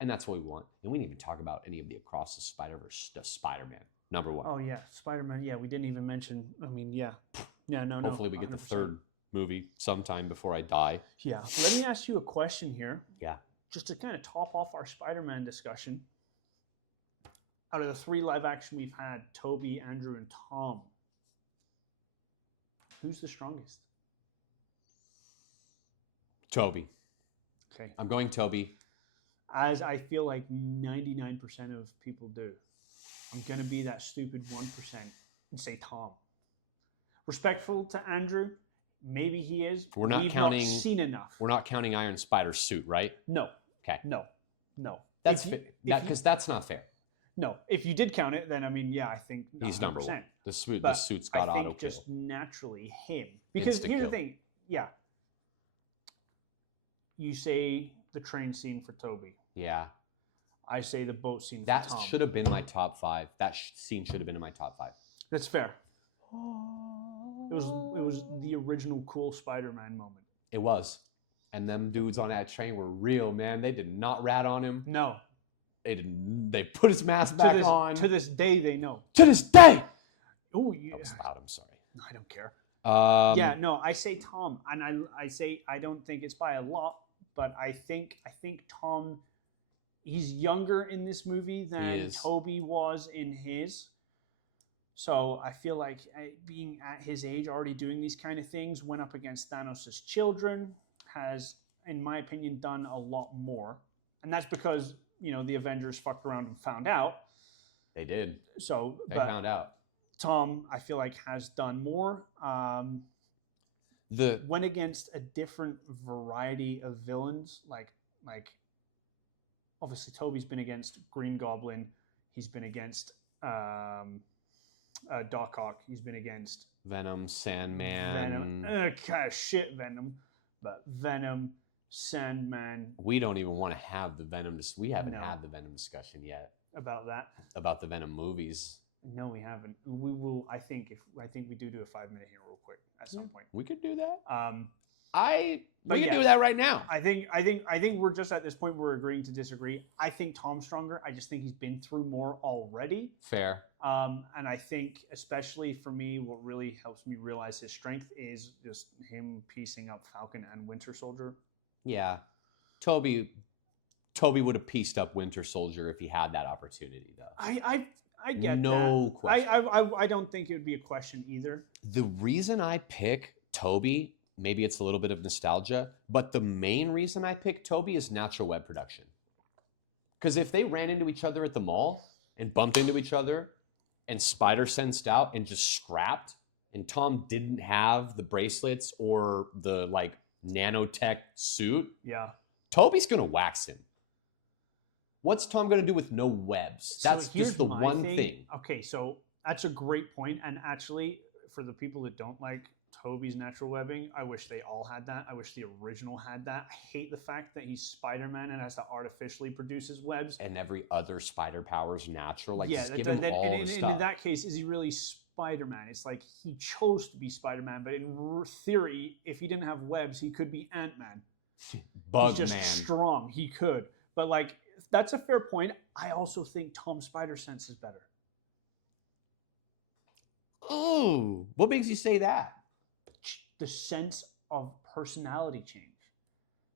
And that's what we want. And we didn't even talk about any of the Across the Spider-Verse stuff. Spider-Man, number 1. Oh, yeah. Spider-Man. Yeah, we didn't even mention. I mean, yeah. Yeah, no. Hopefully we get the 100%. third movie sometime before I die. Yeah. Let me ask you a question here. Yeah. Just to kind of top off our Spider-Man discussion. Out of the 3 live action we've had, Toby, Andrew, and Tom, who's the strongest? Toby. Okay. I'm going Toby. As I feel like 99% of people do. I'm going to be that stupid 1% and say Tom. Respectful to Andrew, maybe he is. We're not We've counting. not seen enough. We're not counting Iron Spider's suit, right? No. Okay. No. That's If you- because that's not fair. No. If you did count it, then I mean, yeah, I think He's 100%. number 1. The But suit's got I think auto kill. just naturally him. Because Insta here's kill. the thing. Yeah. You say the train scene for Toby. Yeah. I say the boat scene That for Tom. should have been my top 5. That scene should have been in my top 5. That's fair. It was the original cool Spider-Man moment. It was. And them dudes on that train were real, man. They did not rat on him. No. They didn't. They put his mask back on. To this day, they know. To this day. Oh, yeah. That was loud. I'm sorry. I don't care. Yeah. No, I say Tom, and I say I don't think it's by a lot, but I think Tom, he's younger in this movie than Toby was in his. So I feel like being at his age, already doing these kind of things, went up against Thanos' children, has, in my opinion, done a lot more, and that's because the Avengers fucked around and found out. They did. So They found out. Tom, I feel like, has done more. Went against a different variety of villains. Like obviously Toby's been against Green Goblin. He's been against Doc Ock. He's been against Venom, Sandman. Venom. Venom. But Venom, Sandman. We don't even want to have the Venom. We haven't No. had the Venom discussion yet About that. about the Venom movies. No, we haven't. We will. I think we do a 5-minute here real quick at some point. We could do that. But We yeah. could do that right now. I think we're just at this point where we're agreeing to disagree. I think Tom's stronger. I just think he's been through more already. Fair. And I think, especially for me, what really helps me realize his strength is just him piecing up Falcon and Winter Soldier. Yeah. Toby would have pieced up Winter Soldier if he had that opportunity, though. I get No that. question. I don't think it would be a question either. The reason I pick Toby, maybe it's a little bit of nostalgia, but the main reason I pick Toby is natural web production. Because if they ran into each other at the mall and bumped into each other, and Spider sensed out and just scrapped, and Tom didn't have the bracelets or the like nanotech suit, Yeah. Toby's gonna wax him. What's Tom gonna do with no webs? That's So here's just the my one thing. Okay, so that's a great point. And actually, for the people that don't like Toby's natural webbing, I wish they all had that. I wish the original had that. I hate the fact that he's Spider-Man and has to artificially produce his webs. And every other spider power is natural. Like, Yeah, just give him all the and stuff. in that case, is he really Spider-Man? It's like he chose to be Spider-Man, but in theory, if he didn't have webs, he could be Ant-Man. Bug He's just man. strong. He could. But like, that's a fair point. I also think Tom's spider sense is better. Oh, what makes you say that? The sense of personality change.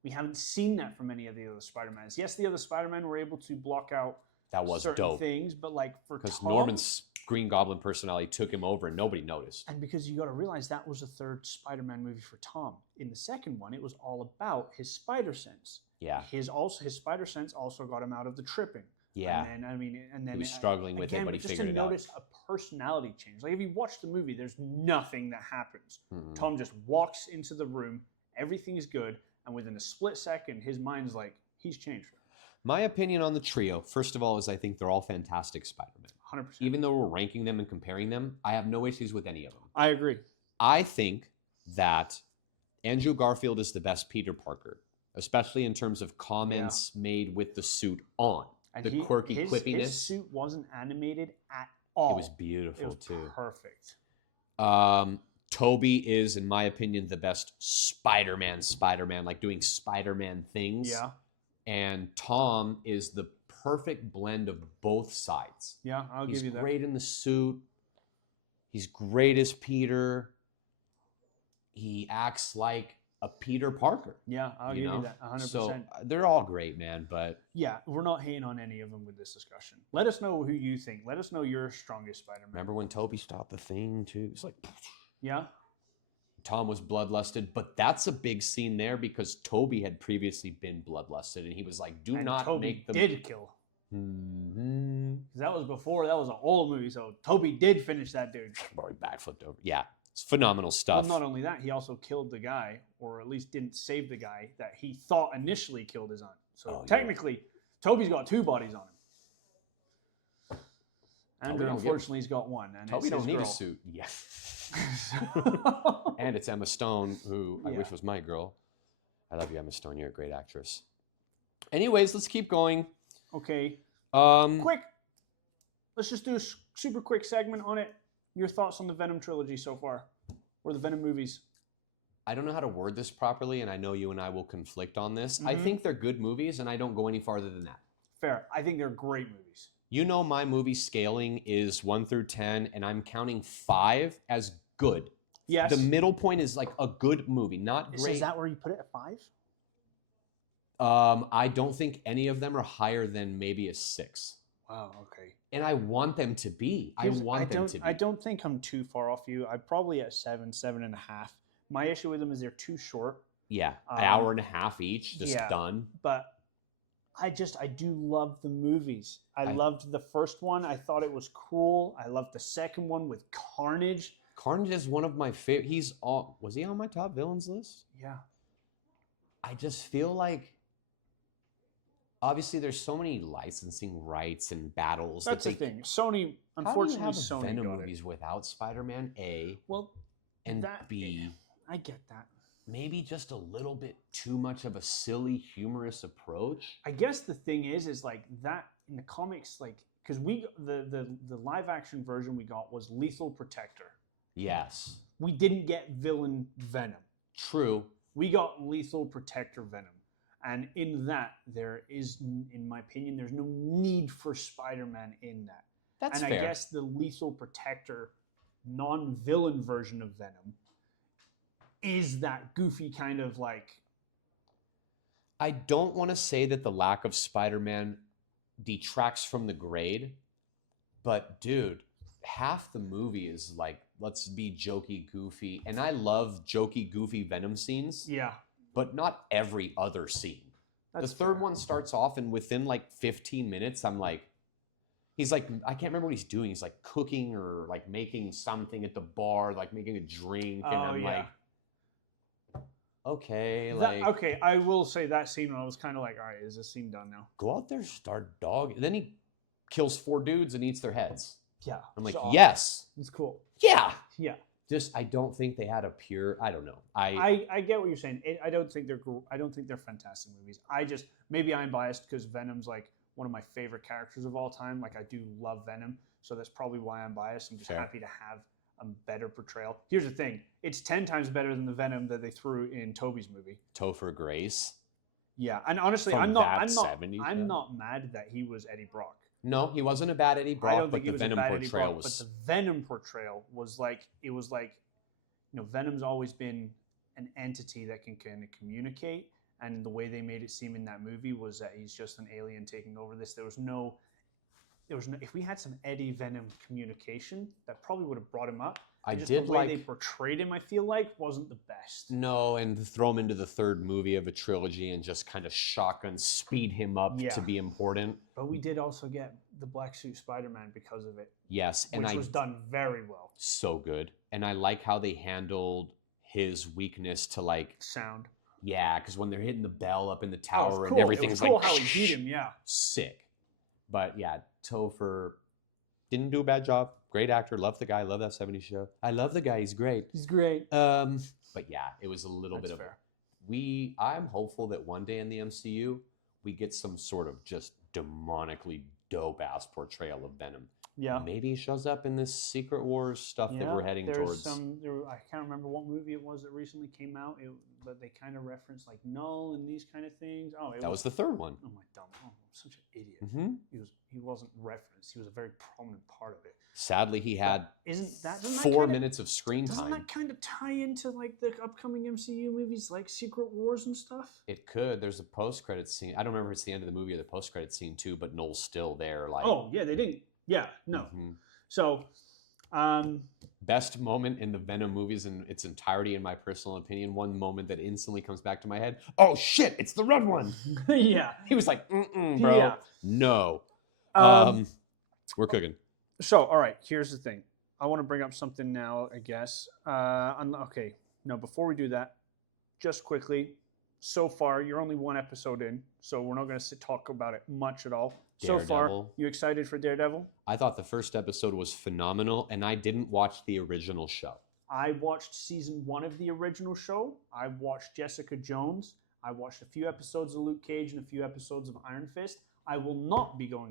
We haven't seen that from any of the other Spider-Mans. Yes, the other Spider-Men were able to block out That was certain dope. things, but like for Because Tom, Norman's Green Goblin personality took him over and nobody noticed. and because you got to realize that was the third Spider-Man movie for Tom. In the second one, it was all about his spider sense. Yeah. His spider sense also got him out of the tripping. Yeah. And then He was struggling with it, but he just figured to it out. notice a personality change. Like if you watch the movie, there's nothing that happens. Mhm. Tom just walks into the room, everything's good, and within a split second, his mind's like, he's changed. My opinion on the trio, first of all, is I think they're all fantastic Spider-Man. 100%. Even though we're ranking them and comparing them, I have no issues with any of them. I agree. I think that Andrew Garfield is the best Peter Parker, especially in terms of comments made with the suit on. And the quirky quippiness. His suit wasn't animated at all. It was beautiful, It was too. perfect. Toby is, in my opinion, the best Spider-Man, like doing Spider-Man things. Yeah. And Tom is the perfect blend of both sides. Yeah, I'll He's give you that. great in the suit. He's great as Peter. He acts like a Peter Parker. Yeah, I'll give you that. 100%. So they're all great, man. But yeah, we're not hating on any of them with this discussion. Let us know who you think. Let us know your strongest Spider-Man. remember when Toby stopped the thing too? It's like Yeah. Tom was bloodlusted, but that's a big scene there because Toby had previously been bloodlusted, and he was like, "Do And not Toby make them." did kill. Mm-hmm. 'Cause that was before. That was an old movie, so Toby did finish that dude. Bro, he backflipped over. Yeah, it's phenomenal Well, stuff. not only that, he also killed the guy, or at least didn't save the guy that he thought initially killed his aunt. So Oh, yeah. technically, Toby's got two bodies on him. Andrew, don't give- unfortunately, he's got one. And Toby it's don't his need a girl. suit. Yeah. And it's Emma Stone, who I Yeah. wish was my girl. I love you, Emma Stone. You're a great actress. Anyways, let's keep going. Okay, Um, quick. Let's just do a super quick segment on it. Your thoughts on the Venom trilogy so far, or the Venom movies? I don't know how to word this properly, and I know you and I will conflict on this. I Mhm. think they're good movies, and I don't go any farther than that. Fair. I think they're great movies. You know, my movie scaling is 1 through 10, and I'm counting 5 as good. Yes. The middle point is like a good movie, not So great. is that where you put it at 5? I don't think any of them are higher than maybe a 6. Wow. Okay. And I want them to be. I want them to be. I don't think I'm too far off you. I'm probably at 7, 7.5. My issue with them is they're too short. Yeah, an hour and a half each, just yeah. done. But I do love the movies. I loved the first one. I thought it was cool. I loved the second one with Carnage. Carnage is one of my favorite. Was he on my top villains list? Yeah. I just feel like, obviously, there's so many licensing rights and battles. That's the thing. Sony, unfortunately, how do you have Sony Venom got movies without Spider-Man? A, well, and that, B, I get that. maybe just a little bit too much of a silly, humorous approach. I guess the thing is like that in the comics, like because the live action version we got was Lethal Protector. Yes, We didn't get villain Venom. true. We got Lethal Protector Venom. And in that, there is, in my opinion, there's no need for Spider-Man in that. That's and fair. I guess the Lethal Protector non-villain version of Venom is that goofy kind of like... I don't want to say that the lack of Spider-Man detracts from the grade, but dude, half the movie is like, let's be jokey, goofy. And I love jokey, goofy Venom scenes. Yeah. But not every other scene. That's the third fair. one starts off, and within like 15 minutes, I'm like, He's like, I can't remember what he's doing. He's like cooking or like making something at the bar, like making a drink, and Oh, I'm yeah. like, okay, That, like okay, I will say that scene, I was kind of like, all right, is this scene done now? go out there, start dog. And then he kills 4 dudes and eats their heads. Yeah. I'm like, so yes, It's cool. yeah. Yeah. Just I don't think they had a pure. I don't know. I get what you're saying. I don't think I don't think they're fantastic movies. Maybe I'm biased because Venom's like one of my favorite characters of all time. Like I do love Venom, so that's probably why I'm biased. I'm just Fair. happy to have a better portrayal. Here's the thing: it's 10 times better than the Venom that they threw in Toby's movie. Topher Grace. Yeah, and honestly, From I'm that 70s show? not mad that he was Eddie Brock. No, he wasn't a bad Eddie I Brock, don't but think he the was a Venom bad Eddie portrayal Brock, was. but the Venom portrayal was like Venom's always been an entity that can kind of communicate, and the way they made it seem in that movie was that he's just an alien taking over this. There was no. If we had some Eddie Venom communication, that probably would have brought him up. I Just did the way like they portrayed him. I feel like wasn't the best. no, and throw him into the 3rd movie of a trilogy and just kind of shotgun speed him up Yeah. to be important. But we did also get the Black Suit Spider-Man because of it, Yes, and which I was done very well. so good, and I like how they handled his weakness to like Sound. yeah, because when they're hitting the bell up in the Oh, it tower was and cool. everything It was is cool like how he beat him. Yeah. sick. But yeah, Topher didn't do a bad job. Great actor. Love the guy. Love that 70s show. I love the guy. He's great. He's great. But yeah, it was a little That's bit fair. of I'm hopeful that one day in the MCU we get some sort of just demonically dope ass portrayal of Venom. Yeah. Maybe he shows up in this Secret Wars stuff that we're heading towards. I can't remember what movie it was that recently came out, but they kind of referenced like Null and these kind of things. Oh, that was the 3rd one. Oh my dumb! Oh, I'm such an idiot. Mm-hmm. He wasn't referenced. He was a very prominent part of it. Sadly, he had doesn't that 4 minutes of screen Doesn't time. that kind of tie into like the upcoming MCU movies, like Secret Wars and stuff? It could. There's a post-credit scene. I don't remember if it's the end of the movie or the post-credit scene too, but Noel's still there. Like, oh yeah, they didn't. Yeah, no. Mhm. So, best moment in the Venom movies in its entirety, in my personal opinion, one moment that instantly comes back to my head. Oh shit! It's the red one. yeah, He was like, bro, Yeah. no. We're cooking. So, all right, here's the thing. I want to bring up something now, I guess. Okay, no, before we do that, just quickly, so far, you're only 1 episode in, so we're not going to talk about it much at all. So far, Daredevil. you excited for Daredevil? I thought the first episode was phenomenal, and I didn't watch the original show. I watched season 1 of the original show. I watched Jessica Jones. I watched a few episodes of Luke Cage and a few episodes of Iron Fist. I will not be going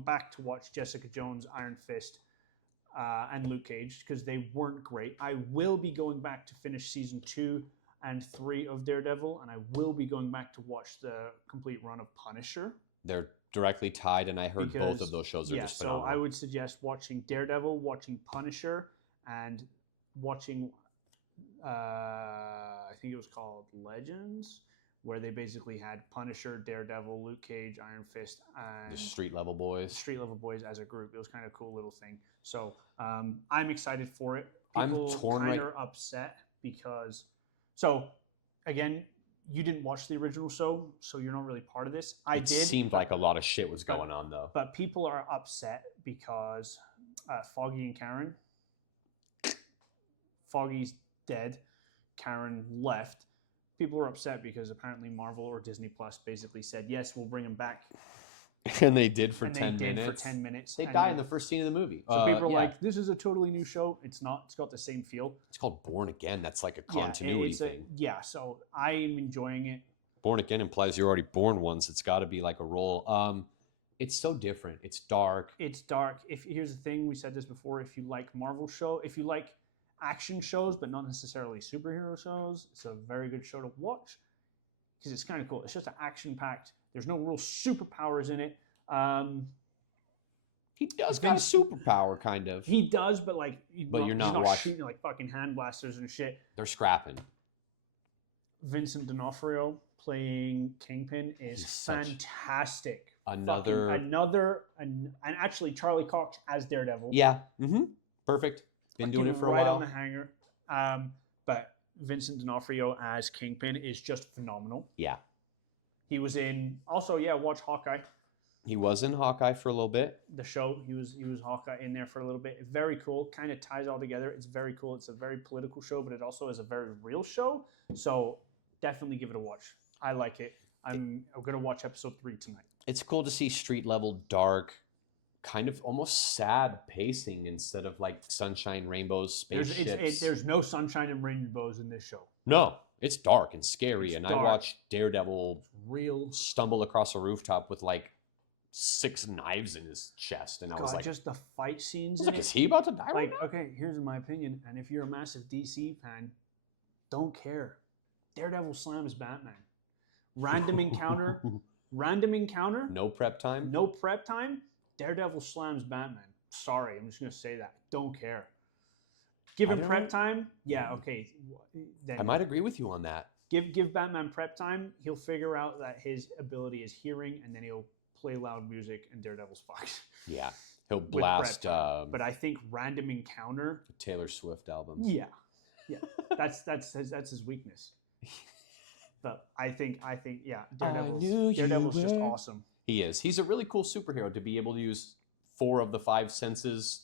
back to watch Jessica Jones, Iron Fist, and Luke Cage because they weren't great. I will be going back to finish season 2 and 3 of Daredevil, and I will be going back to watch the complete run of Punisher. They're directly tied, and I heard both of those shows are just phenomenal. So I would suggest watching Daredevil, watching Punisher, and watching, I think it was called Legends, where they basically had Punisher, Daredevil, Luke Cage, Iron Fist, and The Street Level Boys. Street Level Boys as a group. It was kind of a cool little thing. So I'm excited for it. I'm People torn kind right- of upset because, so again, you didn't watch the original show, so you're not really part of this. It seemed like a lot of shit was going on, though. But people are upset because Foggy and Karen. Foggy's dead. Karen left. People are upset because apparently Marvel or Disney Plus basically said, yes, we'll bring him back. And they did for And 10 they did minutes. for 10 minutes. They And die then- in the first scene of the movie. So people are yeah. like, this is a totally new show. It's not. It's got the same feel. It's called Born Again. That's like a Yeah, continuity thing. so I am enjoying it. Born Again implies you're already born once. It's got to be like a role. It's so different. It's dark. It's dark. Here's the thing, we said this before. If you like Marvel show, if you like action shows but not necessarily superhero shows, it's a very good show to watch because it's kind of cool. It's just an action packed. There's no real superpowers in it. He does got a superpower, kind of. He does, but like, But you're he's not not watching- shooting like fucking hand blasters and shit. They're scrapping. Vincent D'Onofrio playing Kingpin is He's such- fantastic. And actually Charlie Cox as Daredevil. Yeah. Mm-hmm. Perfect. Been doing it for a right while. on the hanger. But Vincent D'Onofrio as Kingpin is just phenomenal. Yeah. He was in also, watch Hawkeye. He was in Hawkeye for a little bit. The show, he was Hawkeye in there for a little bit. Very cool. Kind of ties all together. It's very cool. It's a very political show, but it also is a very real show. So definitely give it a watch. I like it. I'm gonna watch episode 3 tonight. It's cool to see street level dark, kind of almost sad pacing instead of like sunshine, rainbows, spaceships. There's no sunshine and rainbows in this show. No, it's dark and scary. It's and dark. I watched Daredevil Real. stumble across a rooftop with like 6 knives in his chest, and I was like, just the fight scenes. like, is he about to die? Like, right now? okay, here's my opinion. And if you're a massive DC fan, don't care. Daredevil slams Batman. Random encounter. No prep time. No prep time. Daredevil slams Batman. Sorry, I'm just gonna say that. Don't care. Give him prep time. Yeah, okay. Then I might agree with you on that. give Batman prep time. He'll figure out that his ability is hearing, and then he'll play loud music, and Daredevil's fucked. Yeah, he'll With blast prep time. But I think random encounter. Taylor Swift album. Yeah. That's his weakness. But I think yeah, Daredevil's just awesome. He is. He's a really cool superhero to be able to use 4 of the 5 senses.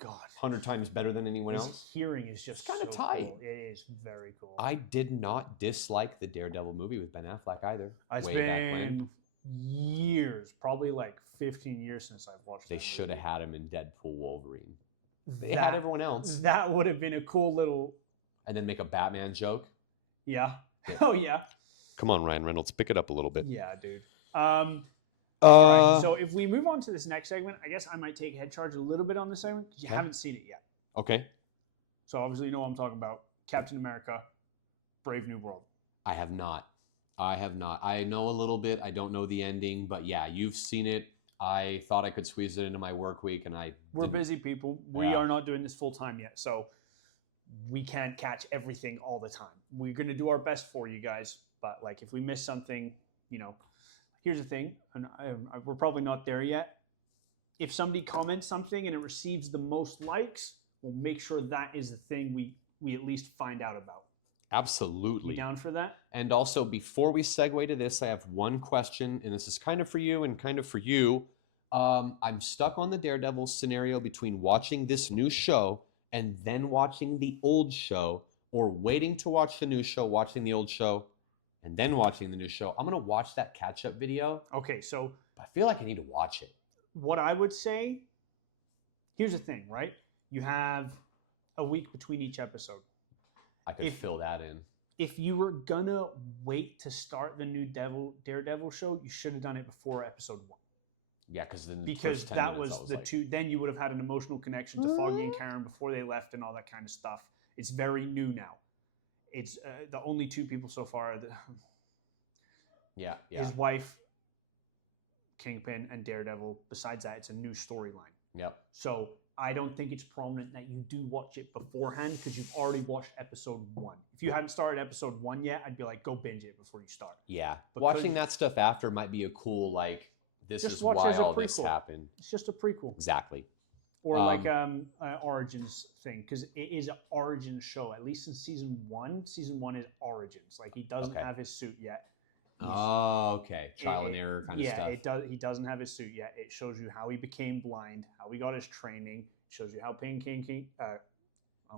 God, 100 times better than anyone his else. hearing is just Kinda so tight. Cool. It is very cool. I did not dislike the Daredevil movie with Ben Affleck either. It's way back when. been years, probably like 15 years since I've watched. They that should have movie. had him in Deadpool Wolverine. They That- had everyone else. That would have been a cool little. And then make a Batman joke. Yeah. Yeah. Oh yeah. Come on, Ryan Reynolds, pick it up a little bit. Yeah, dude. All right, so if we move on to this next segment, I guess I might take head charge a little bit on this segment because you Okay. haven't seen it yet. Okay. So obviously you know what I'm talking about. Captain America, Brave New World. I have not. I know a little bit. I don't know the ending, but yeah, you've seen it. I thought I could squeeze it into my work week, and We're didn't. busy people. We Yeah. are not doing this full time yet, so we can't catch everything all the time. We're gonna do our best for you guys, but like if we miss something, here's the thing, and we're probably not there yet. If somebody comments something and it receives the most likes, we'll make sure that is the thing we at least find out about. Absolutely. You down for that? And also, before we segue to this, I have one question, and this is kind of for you and kind of for you. I'm stuck on the Daredevil scenario between watching this new show and then watching the old show, or waiting to watch the new show, watching the old show, and then watching the new show. I'm going to watch that catch-up video, Okay, so but I feel like I need to watch it. what I would say, here's the thing, right? You have a week between each episode. I could fill that in. If you were gonna wait to start the new Daredevil show, you should have done it before episode 1. Yeah, because Because that was the two. Then you would have had an emotional connection to Foggy and Karen before they left and all that kind of stuff. It's very new now. It's the only 2 people so far. Yeah. His wife, Kingpin, and Daredevil. Besides that, it's a new storyline. Yep. So I don't think it's prominent that you do watch it beforehand because you've already watched episode 1. If you hadn't started episode 1 yet, I'd be like, go binge it before you start. Yeah. Because- Watching that stuff after might be a cool, like, this Just is watch it why as a all this prequel. happened. It's just a prequel. Exactly. Or like Origins thing, because it is an Origins show. At least in season 1. Season 1 is Origins. Like he doesn't Okay. have his suit yet. Oh, okay. Trial and error kind of yeah, stuff. it does. He doesn't have his suit yet. It shows you how he became blind, how he got his training. It shows you how Ping, king, king.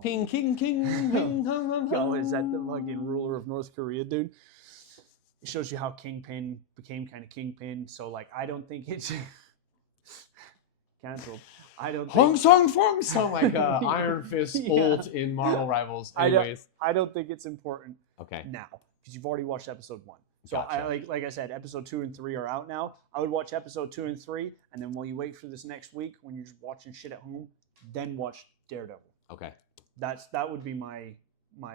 Yo, is that the fucking ruler of North Korea, dude? It shows you how Kingpin became kind of Kingpin. So like, I don't think it's canceled. I don't. Hong Think, Song Fong Song, like Iron Fist Yeah. ult in Marvel Rivals. Anyways. I don't think it's important Okay. now because you've already watched episode 1. So Gotcha. like I said, episode 2 and 3 are out now. I would watch episode 2 and 3, and then while you wait for this next week, when you're just watching shit at home, then watch Daredevil. Okay. That would be my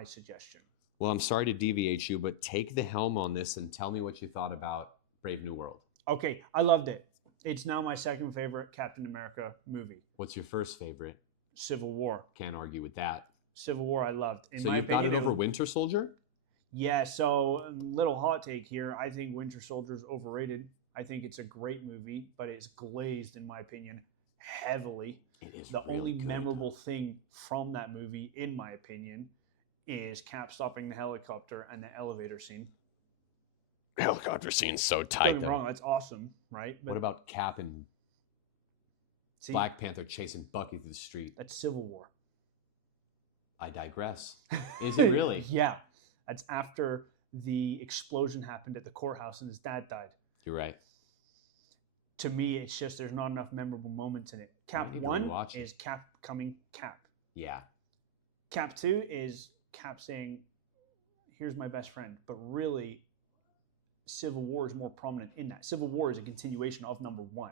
suggestion. Well, I'm sorry to deviate you, but take the helm on this and tell me what you thought about Brave New World. Okay, I loved it. It's now my second favorite Captain America movie. What's your first favorite? Civil War. Can't argue with that. Civil War I loved. In So my you've got it opinion, over Winter Soldier? Yeah, so little hot take here. I think Winter Soldier is overrated. I think it's a great movie, but it's glazed, in my opinion, heavily. It is The real only good. memorable thing from that movie, in my opinion, is Cap stopping the helicopter and the elevator scene. helicopter scene's so Don't tight, get me though. wrong, that's awesome, right? But What about Cap and see, Black Panther chasing Bucky through the street? that's Civil War. I digress. Is it really? Yeah, that's after the explosion happened at the courthouse and his dad died. You're right. To me, it's just there's not enough memorable moments in it. Cap need to 1 rewatch it. is Cap coming Cap. Yeah. Cap 2 is Cap saying, here's my best friend. But really, Civil War is more prominent in that. Civil War is a continuation of number 1.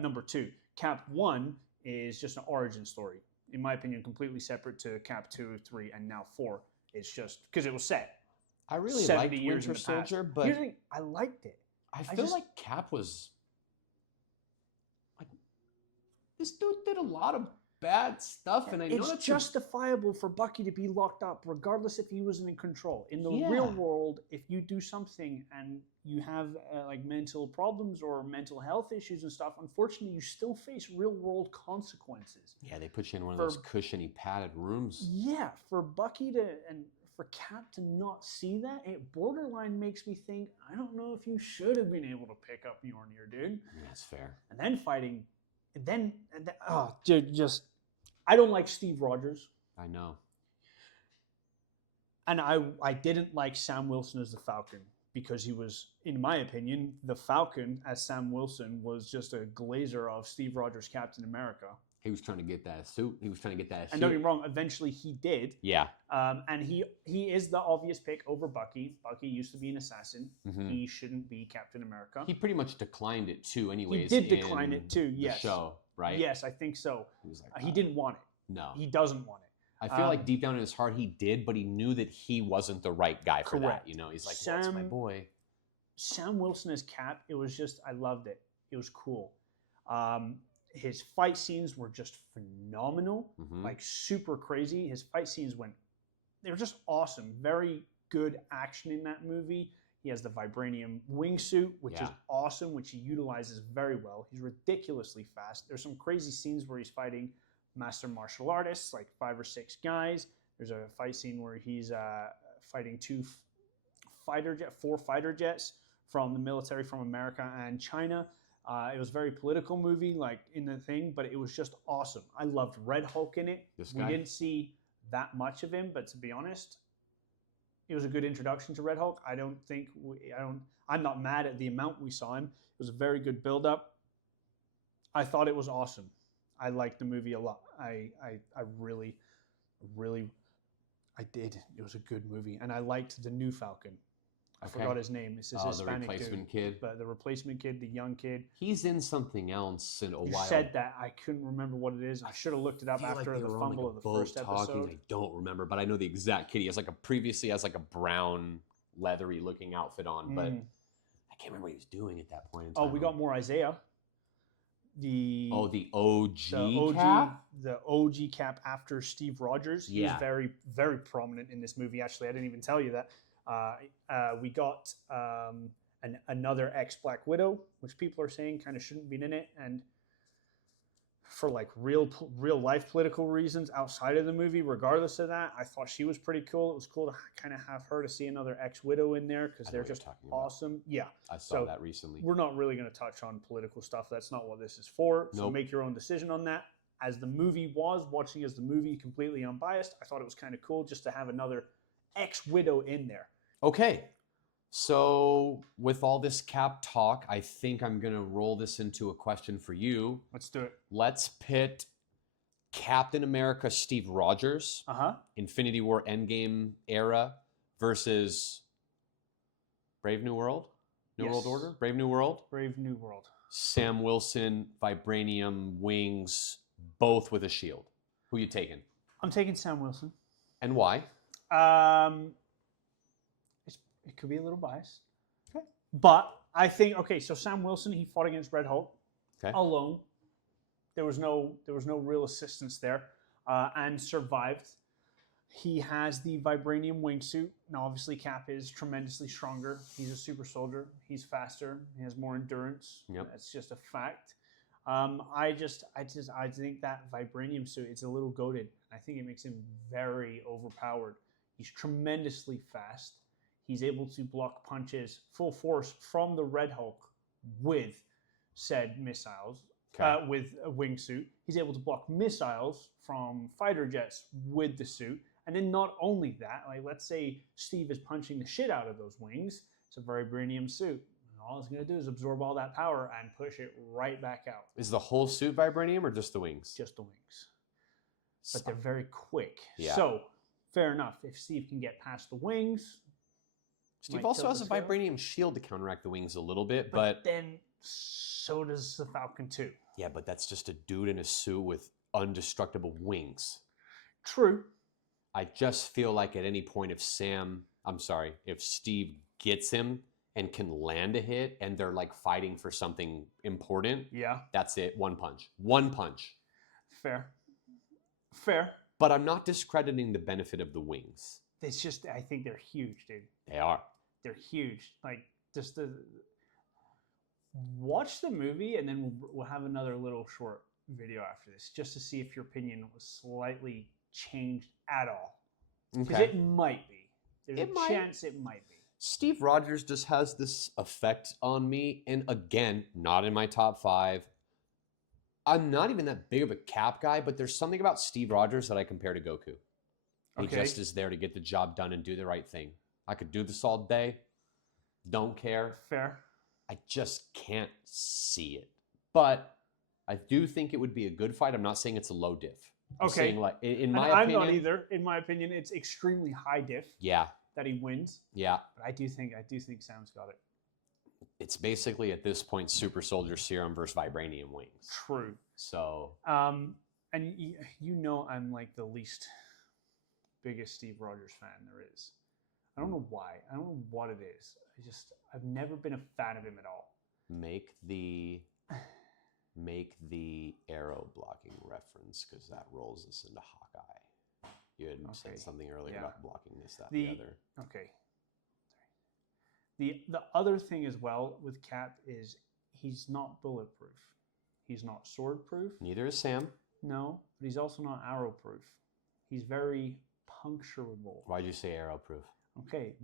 Number 2. Cap 1 is just an origin story. In my opinion, completely separate to Cap 2, 3, and now 4. It's just because it was set. I really 70 liked years in Winter the past. Soldier, but Here's the thing, I liked it. I feel like Cap was like, this dude did a lot of bad stuff, and I know It's that's justifiable for Bucky to be locked up, regardless if he wasn't in control. In the Yeah. real world, if you do something and you have like mental problems or mental health issues and stuff, unfortunately, you still face real world consequences. yeah, they put you in one of For- those cushiony padded rooms. Yeah, for Bucky to and for Cap to not see that, it borderline makes me think, I don't know if you should have been able to pick up Mjolnir, dude. That's fair. And then fighting, oh, dude, just I don't like Steve Rogers. I know. And I didn't like Sam Wilson as the Falcon because he was, in my opinion, the Falcon as Sam Wilson was just a glazer of Steve Rogers' Captain America. He was trying to get that suit. He was trying to get that And don't suit. get me wrong, eventually he did. Yeah. And he is the obvious pick over Bucky. Bucky used to be an assassin. Mhm. He shouldn't be Captain America. He pretty much declined it too, anyways. did decline in it too, the yes. show, right? Yes, I think so. He was like, He didn't want it. No. He doesn't want it. I feel like deep down in his heart he did, but he knew that he wasn't the right guy for Correct. that. You know, he's like, well, it's my Sam- boy. Sam Wilson as Cap, it was just, I loved it. It was cool. His fight scenes were just phenomenal, Mhm. like super crazy. His fight scenes they were just awesome. Very good action in that movie. He has the vibranium wingsuit, which is Yeah. awesome, which he utilizes very well. He's ridiculously fast. There's some crazy scenes where he's fighting master martial artists, like 5 or 6 guys. There's a fight scene where he's fighting 4 fighter jets from the military from America and China. It was a very political movie, like in the thing, but it was just awesome. I loved Red Hulk in it. This We guy? didn't see that much of him, but to be honest, it was a good introduction to Red Hulk. I'm not mad at the amount we saw him. It was a very good build-up. I thought it was awesome. I liked the movie a lot. I really did. It was a good movie, and I liked the new Falcon. I Okay. forgot his name. It's this Oh, the Hispanic replacement dude. kid. But the replacement kid, the young kid. He's in something else in a You while. said that. I couldn't remember what it is. I should have looked it up I feel after like the they were on, fumble like, of a the boat first episode. I don't remember, but I know the exact kid. He has previously has a brown, leathery looking outfit on, but Mm. I can't remember what he was doing at that point in Oh, time. we got more Isaiah. The the OG, the OG Cap? the OG Cap after Steve Rogers. He was Yeah. very, very prominent in this movie. Actually, I didn't even tell you that. We got another ex-Black Widow, which people are saying kind of shouldn't have been in it, and for like real life political reasons outside of the movie. Regardless of that, I thought she was pretty cool. It was cool to kind of have her to see another ex-Widow in there because I know they're what you're just talking about. awesome. Yeah. I saw So, that recently. We're not really going to touch on political stuff. That's not what this is for. So Nope. make your own decision on that. As the movie was, watching as the movie completely unbiased, I thought it was kind of cool just to have another ex-Widow in there. Okay. So, with all this Cap talk, I think I'm going to roll this into a question for you. Let's do it. Let's pit Captain America Steve Rogers, Uh-huh. Infinity War Endgame era versus Brave New World? New World Yes. Order? Brave New World? Brave New World. Sam Wilson, vibranium wings, both with a shield. Who you taking? I'm taking Sam Wilson. And why? It could be a little biased. Okay. But I think, okay, so Sam Wilson, he fought against Red Hulk Okay. alone. There was no real assistance there, and survived. He has the vibranium wingsuit. Now, obviously, Cap is tremendously stronger. He's a super soldier. He's faster. He has more endurance. Yep. That's just a fact. I think that vibranium suit, it's a little goated. I think it makes him very overpowered. He's tremendously fast. he's able to block punches full force from the Red Hulk with said missiles, with a wingsuit. He's able to block missiles from fighter jets with the suit. And then not only that, like let's say Steve is punching the shit out of those wings. It's a vibranium suit. And all it's going to do is absorb all that power and push it right back out. Is the whole suit vibranium or just the wings? Just the wings. But they're very quick. Yeah. So, fair enough. If Steve can get past the wings. Steve also has a vibranium shield to counteract the wings a little bit, but then so does the Falcon too. Yeah, but that's just a dude in a suit with indestructible wings. True. I just feel like at any point if Steve gets him and can land a hit and they're like fighting for something important, yeah, that's it. One punch. One punch. Fair. But I'm not discrediting the benefit of the wings. It's just, I think they're huge, dude. They are. They're huge. Like, just the... Watch the movie and then we'll have another little short video after this just to see if your opinion was slightly changed at all. Because it might be. There's a chance it might be. Steve Rogers just has this effect on me. And again, not in my top 5. I'm not even that big of a Cap guy, but there's something about Steve Rogers that I compare to Goku. He just is there to get the job done and do the right thing. I could do this all day. Don't care. Fair. I just can't see it. But I do think it would be a good fight. I'm not saying it's a low diff. I'm saying, like, in my opinion, I'm not either. In my opinion, it's extremely high diff. Yeah. That he wins. Yeah. But I do think Sam's got it. It's basically at this point Super Soldier Serum versus Vibranium wings. True. So. And you know I'm like the least biggest Steve Rogers fan there is. I don't know why. I don't know what it is. I've never been a fan of him at all. Make the arrow blocking reference because that rolls us into Hawkeye. You had said something earlier about blocking this, that, the other. Okay. The other thing as well with Cap is he's not bulletproof. He's not sword-proof. Neither is Sam. No, but he's also not arrow-proof. He's very puncturable. Why'd you say arrow-proof? Okay.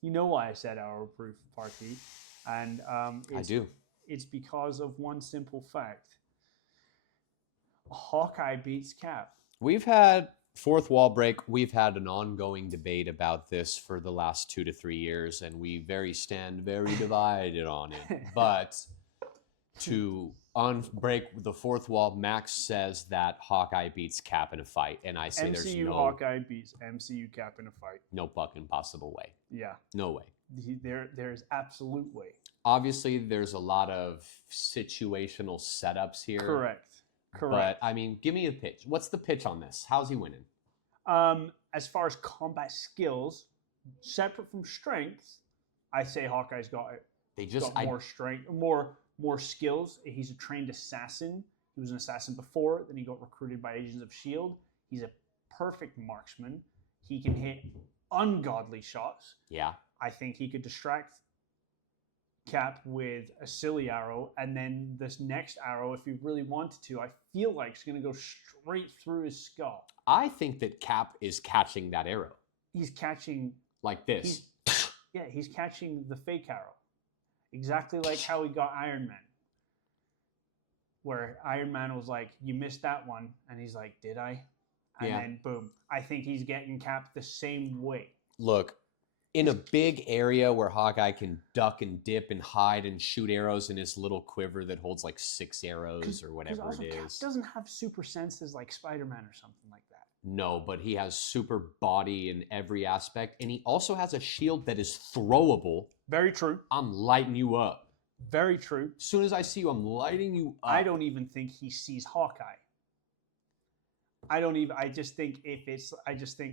You know why I said arrow-proof, Parky. And I do. It's because of one simple fact. Hawkeye beats Cap. We've had fourth wall break. We've had an ongoing debate about this for the last 2 to 3 years, and we stand very divided on it. But to break the fourth wall, Max says that Hawkeye beats Cap in a fight, and I say there's no Hawkeye beats MCU Cap in a fight. No fucking possible way. Yeah. No way. There's absolute way. Obviously, there's a lot of situational setups here. Correct. But, I mean, give me a pitch. What's the pitch on this? How's he winning? As far as combat skills, separate from strength, I say Hawkeye's got it. Got more strength, more skills. He's a trained assassin. He was an assassin before. Then he got recruited by Agents of S.H.I.E.L.D. He's a perfect marksman. He can hit ungodly shots. Yeah. I think he could distract Cap with a silly arrow, and then this next arrow, if he really wanted to, I feel like it's going to go straight through his skull. I think that Cap is catching that arrow. He's catching... Like this. He's catching the fake arrow. Exactly like how he got Iron Man. Where Iron Man was like, you missed that one. And he's like, did I? And then boom. I think he's getting Cap the same way. Look, in a big area where Hawkeye can duck and dip and hide and shoot arrows in his little quiver that holds like 6 arrows or whatever it is. Cap doesn't have super senses like Spider-Man or something like that. No, but he has super body in every aspect. And he also has a shield that is throwable. Very true. I'm lighting you up. Very true. As soon as I see you, I'm lighting you up. I don't even think he sees Hawkeye. I just think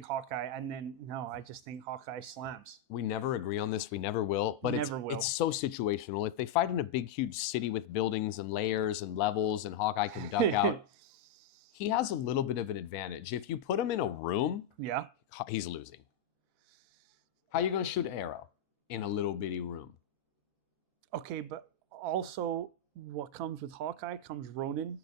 Hawkeye, and then, no, I just think Hawkeye slams. We never agree on this. We never will. But it's so situational. If they fight in a big, huge city with buildings and layers and levels and Hawkeye can duck out, he has a little bit of an advantage. If you put him in a room, he's losing. How are you going to shoot an arrow in a little bitty room? Okay, but also what comes with Hawkeye comes Ronin.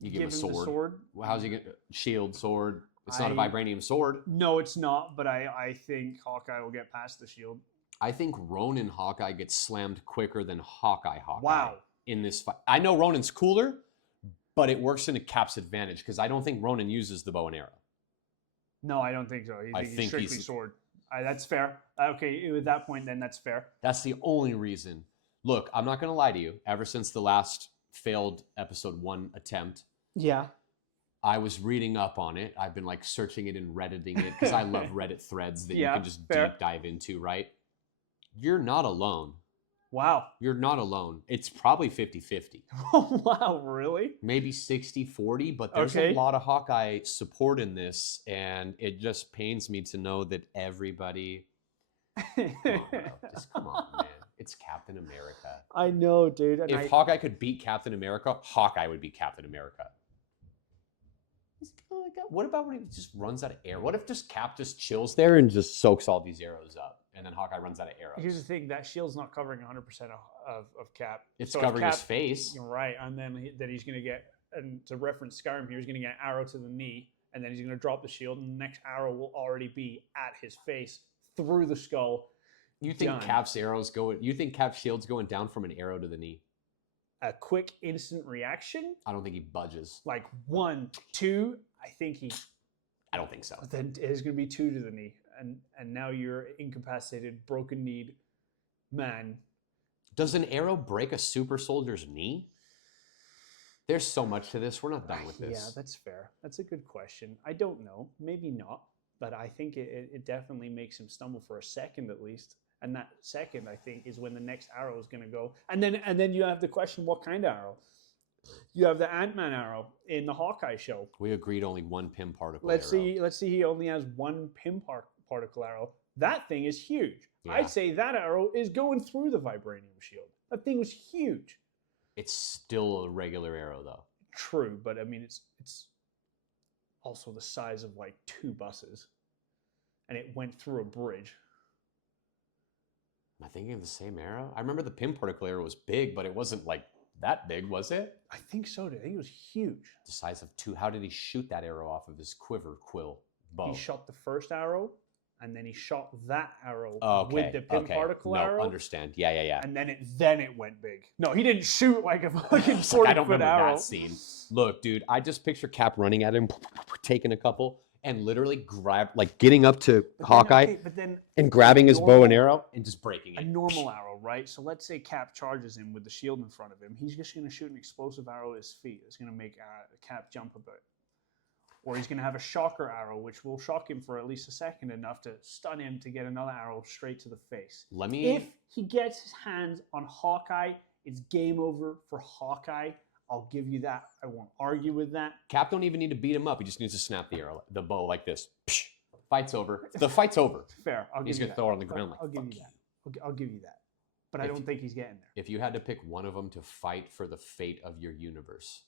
You give him a sword. Well, how's he get shield, sword? It's not a vibranium sword. No, it's not. But I think Hawkeye will get past the Shield. I think Ronin Hawkeye gets slammed quicker than Hawkeye Wow. in this fight. I know Ronin's cooler, but it works into Cap's advantage because I don't think Ronin uses the bow and arrow. No, I don't think so. I He's think strictly he's- sword. That's fair. Okay, at that point, then that's fair. That's the only reason. Look, I'm not going to lie to you. Ever since the last failed episode 1 attempt, Yeah. I was reading up on it. I've been like searching it and Redditing it because I love Reddit threads that you Yeah, can just fair. deep dive into, right? You're not alone. Wow. You're not alone. It's probably 50-50. Wow, really? Maybe 60-40, but there's Okay. a lot of Hawkeye support in this, and it just pains me to know that everybody... Come on, bro. Just come on, man. It's Captain America. I know, dude. And If Hawkeye could beat Captain America, Hawkeye would beat Captain America. What about when he just runs out of air? What if just Cap just chills there and just soaks all these arrows up, and then Hawkeye runs out of arrows? here's the thing: that shield's not covering 100% of Cap. It's So if covering his Cap- face. You're right, and then that he's going to get, and to reference Skyrim here, he's going to get an arrow to the knee, and then he's going to drop the shield, and the next arrow will already be at his face through the skull. You think Done. Cap's arrows going? You think Cap's shield's going down from an arrow to the knee? A quick, instant reaction, I don't think he budges. like 1, 2. I think he. I don't think so. Then there's going to be 2 to the knee, and now you're incapacitated, broken-kneed man. Does an arrow break a super soldier's knee? There's so much to this. We're not done with this. Yeah, that's fair. That's a good question. I don't know. Maybe not. But I think it definitely makes him stumble for a second at least. And that second, I think, is when the next arrow is going to go. And then you have the question, what kind of arrow? You have the Ant-Man arrow in the Hawkeye show. We agreed only one Pym particle Let's arrow. see. He only has one Pym particle arrow. That thing is huge. Yeah. I'd say that arrow is going through the vibranium shield. That thing was huge. It's still a regular arrow, though. True, but I mean, it's also the size of like 2 buses, and it went through a bridge. Am I thinking of the same arrow? I remember the Pym particle arrow was big, but it wasn't like that big, was it? I think so. I think it was huge. The size of 2. How did he shoot that arrow off of his quiver quill bow? He shot the first arrow, and then he shot that arrow Okay, with the Pym okay. particle No, arrow. understand. Yeah. And then it went big. No, he didn't shoot like a fucking It's like, I 40-foot don't remember arrow. that scene. Look, dude, I just picture Cap running at him, taking a couple, and literally getting up to Hawkeye But then and grabbing his bow and arrow and just breaking a it. normal arrow, right? So let's say Cap charges him with the shield in front of him. He's just going to shoot an explosive arrow at his feet. It's going to make Cap jump a bit. Or he's going to have a shocker arrow, which will shock him for at least a second, enough to stun him to get another arrow straight to the face. If he gets his hands on Hawkeye, it's game over for Hawkeye. I'll give you that. I won't argue with that. Cap don't even need to beat him up. He just needs to snap the bow like this. Psh, fight's over. The fight's over. Fair. I'll He's give you gonna that. throw it on the ground like, I'll give you "Fuck that. I'll give you that. But I If don't you- think he's getting If you had to pick one of them to fight for the fate of your universe,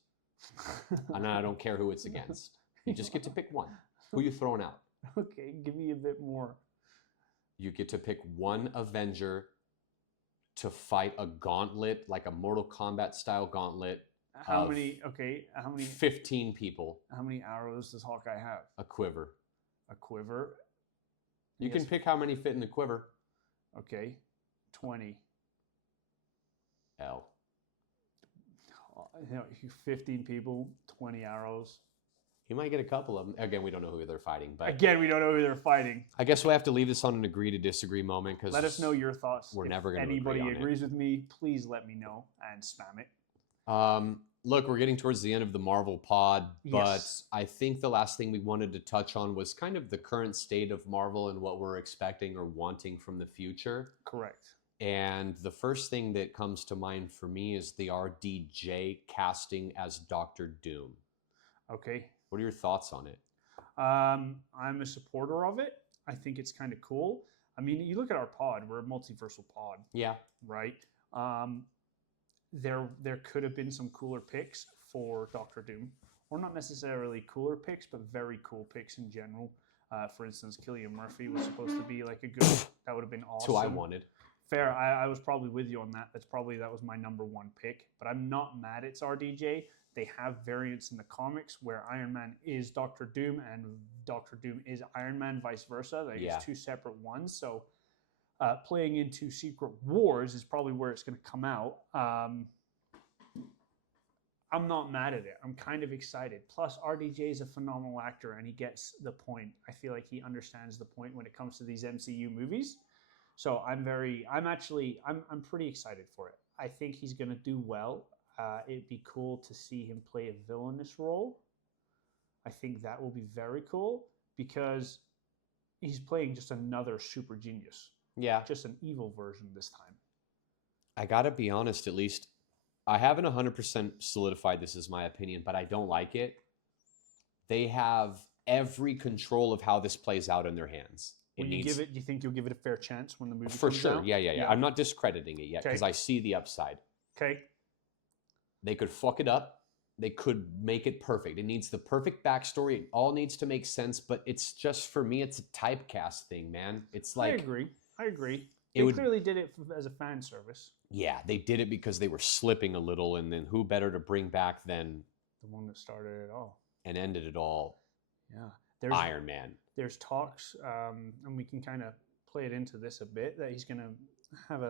there. and I don't care who it's against, you just get to pick one. Who you throwing out? Okay, give me a bit more. You get to pick one Avenger to fight a gauntlet, like a Mortal Kombat style gauntlet. How Of many? Okay, how many? 15 people, How many arrows does Hawkeye have? a quiver. A quiver. You can Yes. pick how many fit in the quiver. Okay, 20. L. 15 people, 20 arrows. You might get a couple of them. Again, we don't know who they're fighting, but Again, we don't know who they're fighting. I guess we'll have to leave this on an agree to disagree moment because Let us know your thoughts. we're If never gonna anybody agree on it. agrees with me, please let me know and spam it. Look, we're getting towards the end of the Marvel pod, but Yes. I think the last thing we wanted to touch on was kind of the current state of Marvel and what we're expecting or wanting from the future. Correct. And the first thing that comes to mind for me is the RDJ casting as Doctor Doom. Okay. What are your thoughts on it? I'm a supporter of it. I think it's kind of cool. I mean, you look at our pod, we're a multiversal pod, Yeah. right? There could have been some cooler picks for Doctor Doom, or not necessarily cooler picks, but very cool picks in general. For instance, Cillian Murphy was supposed to be like a good. That would have been That's awesome. who I wanted. Fair. I was probably with you on that. That was my number one pick. But I'm not mad it's RDJ. They have variants in the comics where Iron Man is Doctor Doom and Doctor Doom is Iron Man, vice versa. Like Yeah. it's two separate ones. So playing into Secret Wars is probably where it's going to come out. I'm not mad at it. I'm kind of excited. Plus, RDJ is a phenomenal actor and he gets the point. I feel like he understands the point when it comes to these MCU movies. So I'm pretty excited for it. I think he's going to do well. It'd be cool to see him play a villainous role. I think that will be very cool because he's playing just another super genius. Yeah. Just an evil version this time. I gotta be honest, at least I haven't 100% solidified this as my opinion, but I don't like it. They have every control of how this plays out in their hands. Do you think you'll give it a fair chance when the movie For comes sure. out? Yeah. I'm not discrediting it yet because Okay. I see the upside. Okay. They could fuck it up. They could make it perfect. It needs the perfect backstory. It all needs to make sense, but it's just, for me, it's a typecast thing, man. It's like... I agree. They clearly did it as a fan service. Yeah, they did it because they were slipping a little, and then who better to bring back than... The one that started it all. And ended it all. Yeah. Iron Man. There's talks, and we can kind of play it into this a bit, that he's going to have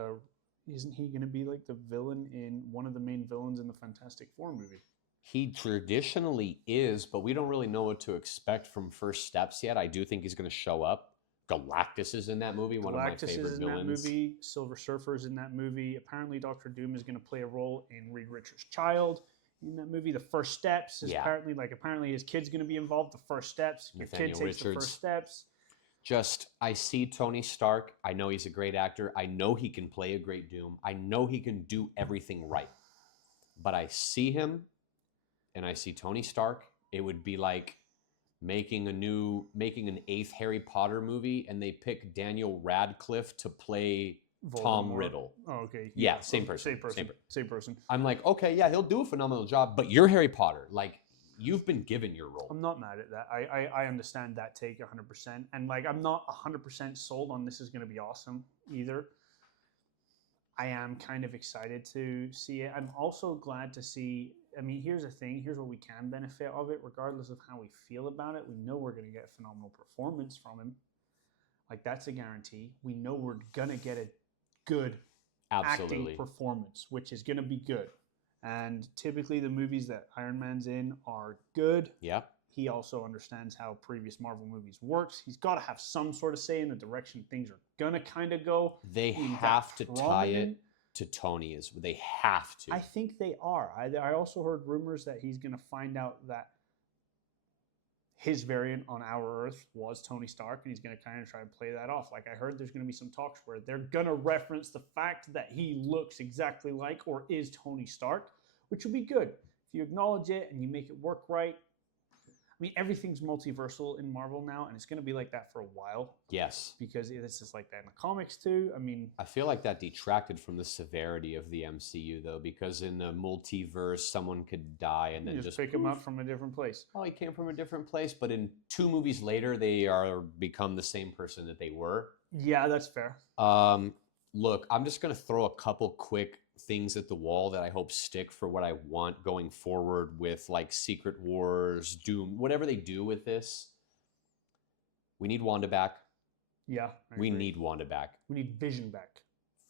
isn't he going to be like the villain in one of the main villains in the Fantastic Four movie? He traditionally is, but we don't really know what to expect from First Steps yet. I do think he's going to show up. Galactus is in that movie, one of my favorite Galactus is in villains. that movie. Silver Surfer is in that movie. Apparently, Doctor Doom is going to play a role in Reed Richards' child in that movie. The First Steps is apparently his kid's going to be involved. The First Steps. Your kid takes the first steps. I see Tony Stark. I know he's a great actor. I know he can play a great Doom. I know he can do everything right. But I see him, and I see Tony Stark. It would be like making an 8th Harry Potter movie, and they pick Daniel Radcliffe to play Voldemort. Tom Riddle. Oh, okay. Yeah, same person. Same person. I'm like, okay, yeah, he'll do a phenomenal job, but you're Harry Potter. Like, you've been given your role. I'm not mad at that. I understand that take 100%. And like, I'm not 100% sold on this is going to be awesome either. I am kind of excited to see it. I'm also glad to see, I mean, here's the thing. Here's what we can benefit of it, regardless of how we feel about it. We know we're going to get a phenomenal performance from him. Like, that's a guarantee. We know we're going to get a good acting performance, which is going to be good. And typically the movies that Iron Man's in are good. Yeah. He also understands how previous Marvel movies works. He's got to have some sort of say in the direction things are going to kind of go. They have to tie it to Tony. They have to. I think they are. I also heard rumors that he's going to find out that his variant on our Earth was Tony Stark, and he's going to kind of try and play that off. Like, I heard there's going to be some talks where they're going to reference the fact that he looks exactly like or is Tony Stark, which would be good. If you acknowledge it and you make it work right. I mean, everything's multiversal in Marvel now, and it's going to be like that for a while. Yes. Because it's just like that in the comics, too. I mean... I feel like that detracted from the severity of the MCU, though, because in the multiverse, someone could die and then just pick him up from a different place. Oh, he came from a different place, but in 2 movies later, they are become the same person that they were. Yeah, that's fair. Look, I'm just going to throw a couple quick things at the wall that I hope stick for what I want going forward with like Secret Wars, Doom, whatever they do with this. We need Wanda back. Yeah. We need Wanda back. We need Vision back.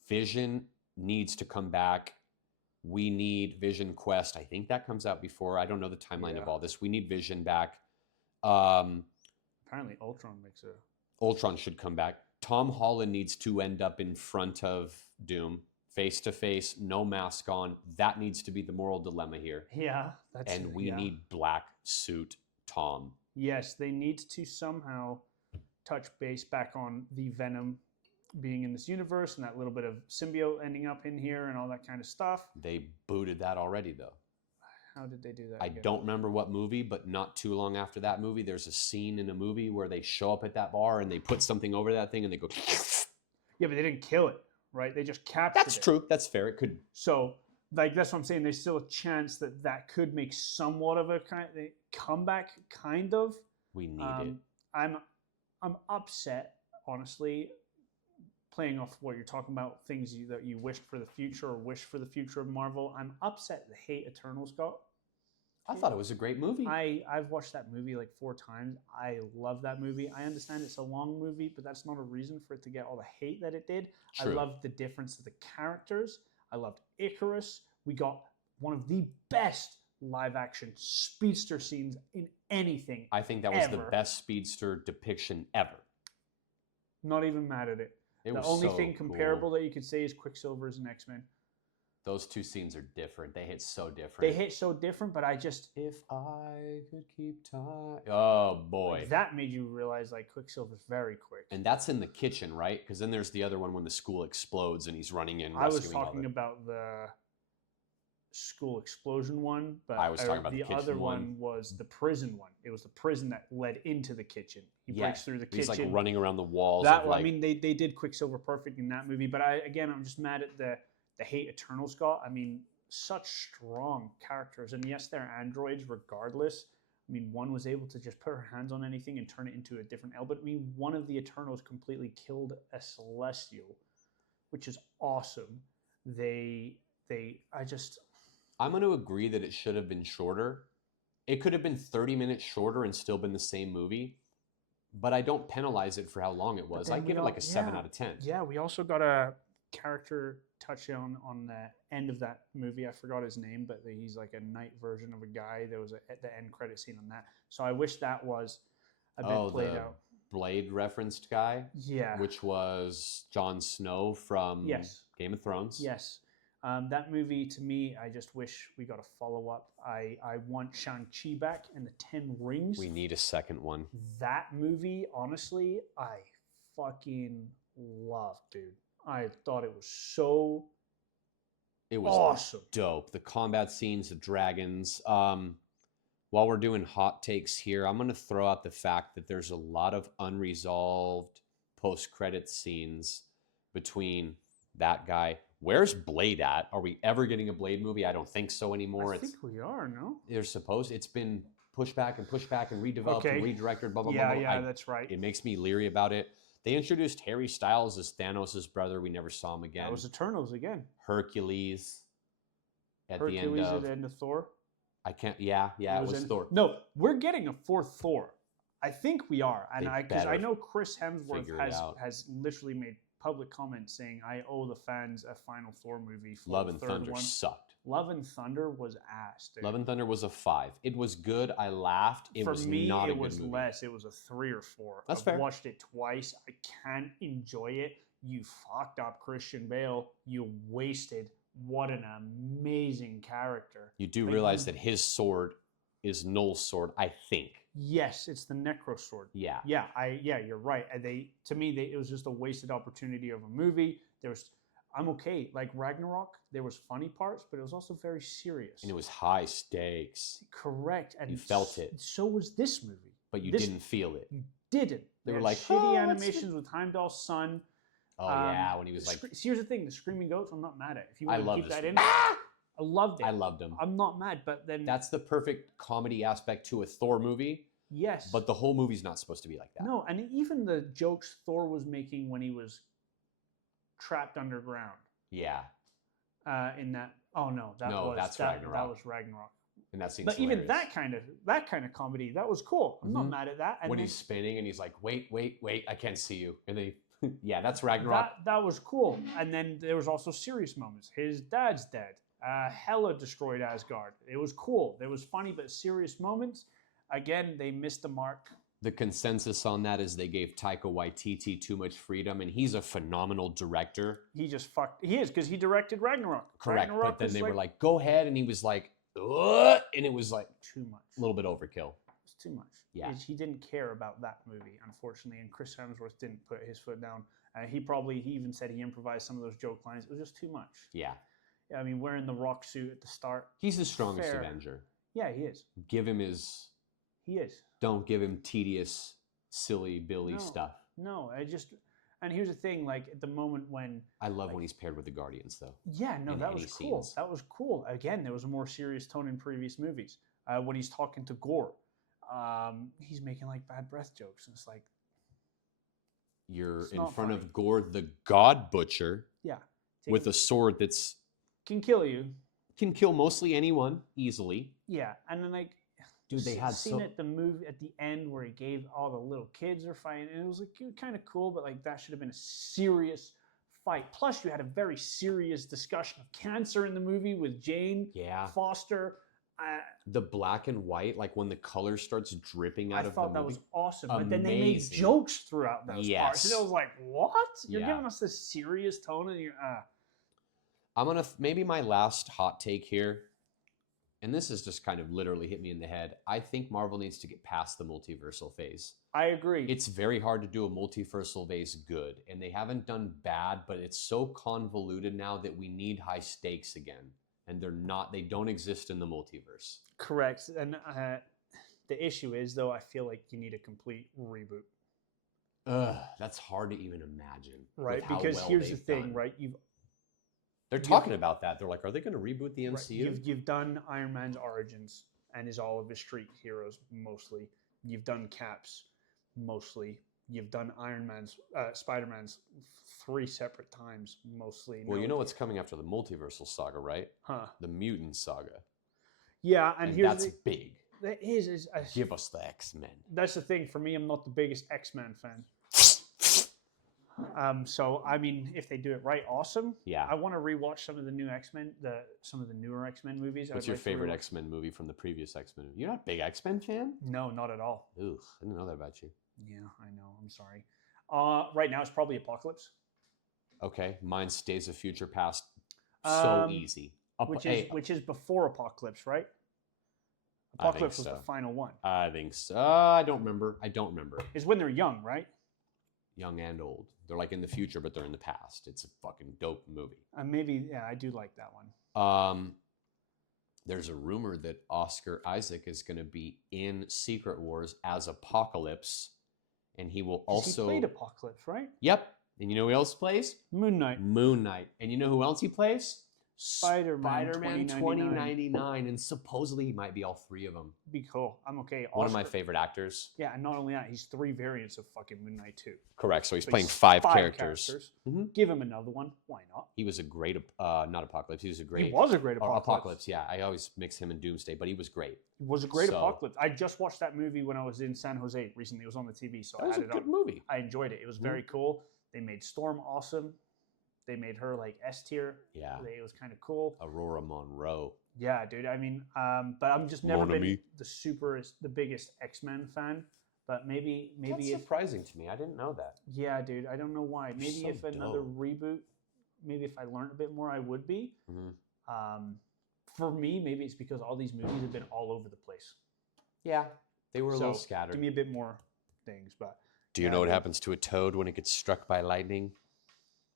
Vision needs to come back. We need Vision Quest. I think that comes out before. I don't know the timeline of all this. We need Vision back. Apparently Ultron should come back. Tom Holland needs to end up in front of Doom, face to face, no mask on. That needs to be the moral dilemma here. Yeah. And we need black suit Tom. Yes, they need to somehow touch base back on the Venom being in this universe and that little bit of symbiote ending up in here and all that kind of stuff. They booted that already, though. How did they do that? I don't remember what movie, but not too long after that movie, there's a scene in a movie where they show up at that bar and they put something over that thing and they go... Yeah, but they didn't kill it, right? They just captured it. That's true. That's fair. It could... So, like, that's what I'm saying. There's still a chance that that could make somewhat of a kind of comeback, kind of. We need it. I'm upset, honestly. playing off what you're talking about, things that you wished for the future or wish for the future of Marvel, I'm upset the Hate Eternals got. I thought it was a great movie. I've watched that movie like 4 times. I love that movie. I understand it's a long movie, but that's not a reason for it to get all the hate that it did. True. I loved the difference of the characters. I loved Icarus. We got one of the best live action speedster scenes in anything. I think that was the ever. best speedster depiction ever. Not even mad at it. It The was only so thing cool. comparable that you could say is Quicksilver's and X-Men. Those two scenes are different. They hit so different. They hit so different, but I just If I could keep time. Oh boy. like, that made you realize like Quicksilver's very quick. And that's in the kitchen, right? Because then there's the other one when the school explodes and he's running in. I was rescuing all talking the- about the school explosion one, but I was talking about the the other kitchen one. was the prison one. It was the prison that led into the kitchen. He Yeah, breaks through the He's kitchen. like running around the walls. That of, one, like, I mean, they did Quicksilver perfect in that movie, but I'm just mad at the Hate Eternals got. I mean, such strong characters, and yes, they're androids regardless. I mean, one was able to just put her hands on anything and turn it into a different element. I mean, one of the Eternals completely killed a Celestial, which is awesome. I'm going to agree that it should have been shorter. It could have been 30 minutes shorter and still been the same movie, but I don't penalize it for how long it was. I give it like a 7 out of 10. Yeah, we also got a character touchdown on the end of that movie. I forgot his name, but he's like a night version of a guy. There was at the end credit scene on that. So I wish that was a bit played the out. Blade referenced guy, Yeah. which was Jon Snow from Yes. Game of Thrones. Yes. That movie, to me, I just wish we got a follow-up. I want Shang-Chi back and the 10 Rings. We need a second one. That movie, honestly, I fucking loved, dude. I thought it was so It was awesome. dope. The combat scenes, the dragons. While we're doing hot takes here, I'm going to throw out the fact that there's a lot of unresolved post-credit scenes between that guy. Where's Blade at? Are we ever getting a Blade movie? I don't think so anymore. I think we are, no? It's been pushed back and redeveloped and redirected, blah, blah, Yeah, blah. yeah, that's right. It makes me leery about it. They introduced Harry Styles as Thanos' brother. We never saw him again. That was Eternals again. Hercules at Hercules the end of... at the end of Thor. I can't... Yeah, it was Thor. No, we're getting a 4th Thor. I think we are. And because I better know Chris Hemsworth figure it out. has literally made public comments saying, I owe the fans a final Thor movie for Love the and third Thunder one. sucked. Love and Thunder was ass, dude. Love and Thunder was a 5. It was good. I laughed. It For was me, not a it good was movie. less. It was a 3 or 4. That's I've fair. watched it twice. I can't enjoy it. You fucked up Christian Bale. You wasted. What an amazing character. You do Like, realize that his sword is Null's sword, I think. Yes, it's the Necro Sword. Yeah. Yeah, you're right. And it was just a wasted opportunity of a movie. I'm okay. Like Ragnarok, there was funny parts, but it was also very serious. And it was high stakes. Correct. And You felt it. So was this movie. But you didn't feel it. You didn't. They were had like, shitty "Oh, what's animations with Heimdall's son. Oh, yeah, when he was like... Here's the thing: the screaming goats. I'm not mad at. If you I want to love keep this that one. in, I loved it. I loved him. I'm not mad, but then That's the perfect comedy aspect to a Thor movie, yes, but the whole movie's not supposed to be like that. no, and even the jokes Thor was making when he was trapped underground. Yeah. In that, oh no, that's that Ragnarok. was Ragnarok. And that seems But hilarious. even that kind of comedy, that was cool. I'm not Mhm. mad at that. And when then he's spinning and he's like, wait, I can't see you. And then, yeah, that's Ragnarok. that was cool. And then there was also serious moments. His dad's dead. Hela destroyed Asgard. It was cool. There was funny but serious moments. Again, they missed the mark. The consensus on that is they gave Taika Waititi too much freedom, and he's a phenomenal director. He just fucked. He is because he directed Ragnarok. Correct. Ragnarok But then was they were like, go ahead. And he was like, ugh, and it was like too much. a little bit overkill. It's too much. Yeah. He didn't care about that movie, unfortunately, and Chris Hemsworth didn't put his foot down. He even said he improvised some of those joke lines. It was just too much. Yeah. I mean, wearing the rock suit at the start. He's the strongest Fair. Avenger. Yeah, he is. Give him his... He is. Don't give him tedious, silly Billy No. stuff. No, and here's the thing, like at the moment when I love when he's paired with the Guardians, though. yeah, no, in that any was cool. scenes. That was cool. Again, there was a more serious tone in previous movies. When he's talking to Gore, he's making like bad breath jokes, and it's like, You're It's in not front funny. of Gore the God Butcher Yeah. with a sword that's can kill you. can kill mostly anyone easily. Yeah, and then like, Dude, they had seen so at the movie at the end where he gave all the little kids are fighting, and it was like kind of cool, but like that should have been a serious fight. Plus, you had a very serious discussion of cancer in the movie with Jane yeah. Foster. The black and white, like when the color starts dripping out I of thought the that movie. was awesome, but then they made Amazing. jokes throughout those parts, and it Yes. was like, what? You're Yeah. giving us this serious tone, and you're I'm gonna maybe my last hot take here, and this has just kind of literally hit me in the head. I think Marvel needs to get past the multiversal phase. I agree. It's very hard to do a multiversal phase good, and they haven't done bad, but it's so convoluted now that we need high stakes again, and they're not. They don't exist in the multiverse. Correct, and the issue is though, I feel like you need a complete reboot. Ugh, that's hard to even imagine. Right, with how because well here's the they've thing, done. right? They're talking about that. They're like, are they going to reboot the MCU? Right, you've done Iron Man's origins and his all of his street heroes mostly. You've done Cap's mostly. You've done Iron Man's, Spider-Man's 3 separate times mostly. Well, No- you know what's coming after the multiversal saga, right? huh? The mutant saga. Yeah, and here's that's big. that is Give us the X-Men. that's the thing for me. I'm not the biggest X-Men fan. So I mean, if they do it right, awesome. Yeah. I want to rewatch some of the new X-Men, some of the newer X-Men movies. What's I'd your like to favorite rewatch. X-Men movie from the previous X-Men? You're not a big X-Men fan? No, not at all. Ooh, I didn't know that about you. Yeah, I know. I'm sorry. Right now it's probably Apocalypse, Okay, mine Days of Future Past. So Um, easy. which is before Apocalypse, right? I think Apocalypse was so. the final one. I think so. I don't remember. Is when they're young, right? Young and old. They're like in the future, but they're in the past. It's a fucking dope movie. Maybe, yeah, I do like that one. There's a rumor that Oscar Isaac is going to be in Secret Wars as Apocalypse, and he will 'Cause he also. played Apocalypse, right? Yep. And you know who else plays? Moon Knight, Moon Knight. And you know who else he plays? Spider-Man Spider-Man 2099. And supposedly he might be all 3 of them. be cool. I'm okay. One of my Oscar- favorite actors. Yeah, and not only that, he's 3 variants of fucking Moon Knight too. Correct. So he's So playing he's 5 5 characters. Mhm. Give him another one. Why not? He was a great, not Apocalypse. He was a great. He was a great or Apocalypse. Apocalypse, yeah. I always mix him and Doomsday, but he was great. He was a great So- Apocalypse. I just watched that movie when I was in San Jose recently. It was on the TV, so That I was had a it good on. movie. I enjoyed it. It was very cool. They made Storm awesome. They made her like S tier. Yeah. It was kind of cool. Aurora Monroe. Yeah, dude. I mean, but I'm just never Mon been ami. the biggest X-Men fan. But maybe That's if surprising to me. I didn't know that. yeah, dude. I don't know why. Maybe so if another dope. reboot, maybe if I learned a bit more, I would be. Mhm. For me, maybe it's because all these movies have been all over the place. Yeah. They were a little So, scattered. Give me a bit more things, but Do you yeah, know what dude. happens to a toad when it gets struck by lightning?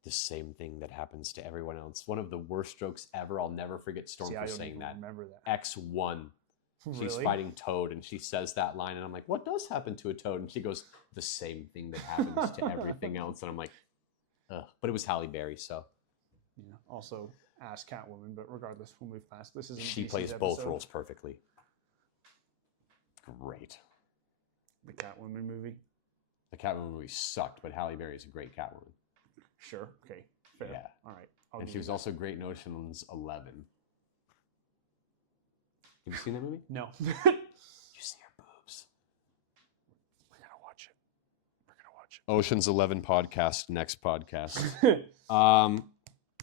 The same thing that happens to everyone else. One of the worst strokes ever. I'll never forget Storm See, I for don't saying even that. remember that. X1. She's Really? fighting Toad and she says that line and I'm like, what does happen to a toad? And she goes, the same thing that happens to everything else. And I'm like, ugh. But it was Halle Berry, so Yeah. Also, ass Catwoman, but regardless, we'll move past. This isn't. she DC's plays both episode. roles perfectly. Great. The Catwoman movie. The Catwoman movie sucked, but Halle Berry is a great Catwoman. Sure. Okay. Fair. Yeah. All right. I'll And give she you was that. also great in Ocean's 11. Have you seen that movie? No. You see her boobs. We're gonna watch it. We're gonna watch Ocean's 11 podcast, next podcast. it.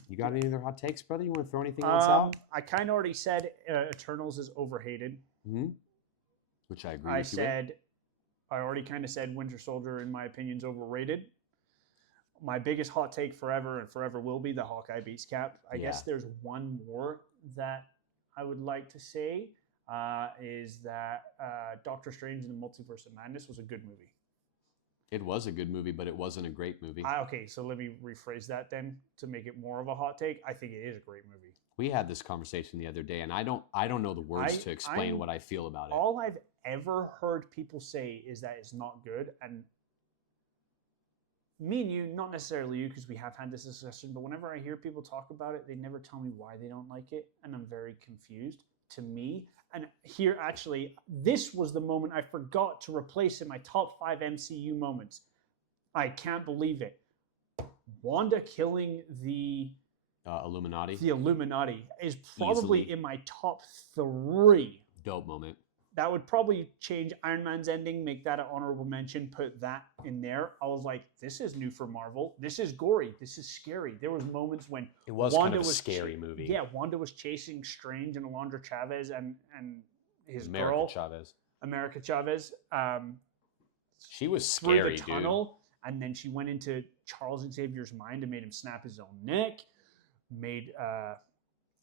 You got any other hot takes, brother? You want to throw anything else out? I kind of already said Eternals is overhated. Mm-hmm. Which I agree I with you with. said, I already kind of said Winter Soldier, in my opinion, is overrated. My biggest hot take forever and forever will be the Hawkeye beats Cap. I guess Yeah. there's one more that I would like to say is that Doctor Strange in the Multiverse of Madness was a good movie. It was a good movie, but it wasn't a great movie. Okay, so let me rephrase that then to make it more of a hot take. I think it is a great movie. We had this conversation the other day, and I don't know the words to explain I'm- what I feel about it. All I've ever heard people say is that it's not good, and me and you, not necessarily you, because we have had this discussion, but whenever I hear people talk about it, they never tell me why they don't like it, and I'm very confused. To me, and here actually, this was the moment I forgot to replace in my top 5 MCU moments. I can't believe it. Wanda killing the Illuminati. Illuminati is probably Easily. in my top 3. Dope moment. That would probably change Iron Man's ending, make that an honorable mention, put that in there. I was like, this is new for Marvel. This is gory. This is scary. There was moments when It was Wanda kind of a was scary movie. Yeah, Wanda was chasing Strange and Alondra Chavez and his America girl, Chavez. America Chavez, She was through scary, the tunnel, and then she went into Charles Xavier's mind and made him snap his own neck. Made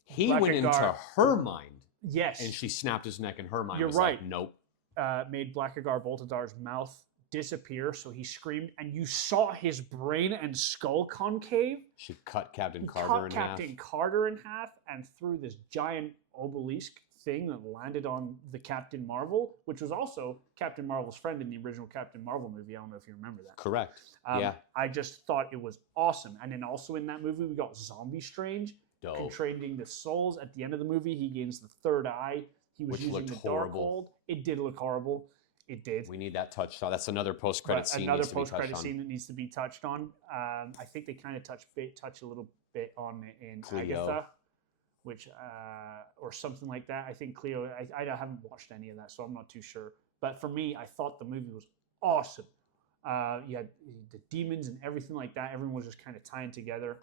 He Black went into Agar- her mind, yes, and she snapped his neck in her mind. You're was right. Like, nope. Made Blackagar Boltadar's mouth disappear, so he screamed, and you saw his brain and skull concave. She cut Captain He Carter cut in Captain half. Carter in half and threw this giant obelisk thing that landed on the Captain Marvel, which was also Captain Marvel's friend in the original Captain Marvel movie. I don't know if you remember that. Correct. Yeah. I just thought it was awesome. And then also in that movie, we got Zombie Strange Dope. controlling the souls. At the end of the movie, he gains the third eye. He was Which using looked the horrible. Darkhold. It did look horrible. It did. We need that touched on. That's another post-credit But scene. another needs to be touched post-credit on. scene that needs to be touched on. I think they kind of touch a little bit on in Cleo. Agatha, which or something like that. I think Cleo. I haven't watched any of that, so I'm not too sure. But for me, I thought the movie was awesome. You had the demons and everything like that. Everyone was just kind of tying together.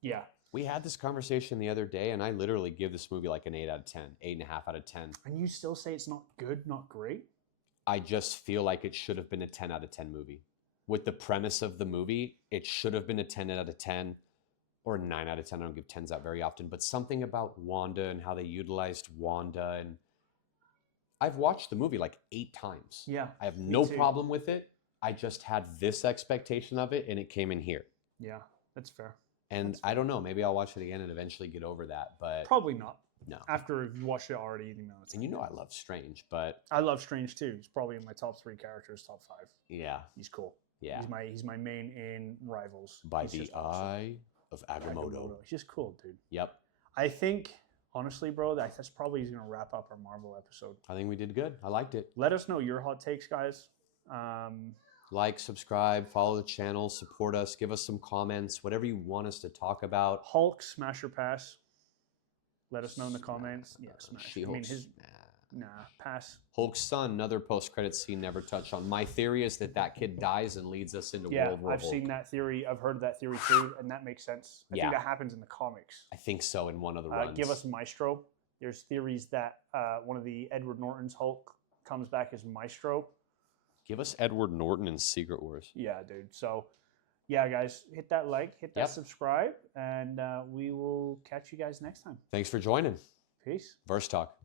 Yeah. We had this conversation the other day, and I literally give this movie like an 8 out of 10, 8.5 out of 10. And you still say it's not good, not great? I just feel like it should have been a 10 out of 10 movie. With the premise of the movie, it should have been a 10 out of 10 or a 9 out of 10. I don't give 10s out very often, but something about Wanda and how they utilized Wanda. And I've watched the movie like 8 times. Yeah. I have me no too. problem with it. I just had this expectation of it, and it came in here. Yeah, that's fair. And That's I don't know. Maybe I'll watch it again and eventually get over that. But Probably not. no. After you watched it already, you know. And you know I love Strange, but I love Strange too. He's probably in my top 3 characters, top 5. yeah, He's cool. yeah. He's my main in Rivals. By He's the just awesome. eye of Agamotto. He's just cool, dude. Yep. I think, honestly, bro, that's probably going to wrap up our Marvel episode. I think we did good. I liked it. Let us know your hot takes, guys. Like, subscribe, follow the channel, support us, give us some comments, whatever you want us to talk about. Hulk, smash or pass? Let us know in the comments. Yeah, smash. She-Hulk. Nah, pass. Hulk's son, another post-credit scene never touched on. My theory is that kid dies and leads us into Yeah, World War I've Hulk. seen that theory. I've heard that theory too, and that makes sense. I Yeah. think that happens in the comics. I think so in one of the runs. Give us Maestro. There's theories that one of the Edward Norton's Hulk comes back as Maestro. Give us Edward Norton in Secret Wars. Yeah, dude. So, yeah, guys, hit that like, hit that Yep. subscribe, and we will catch you guys next time. Thanks for joining. Peace. Verse Talk.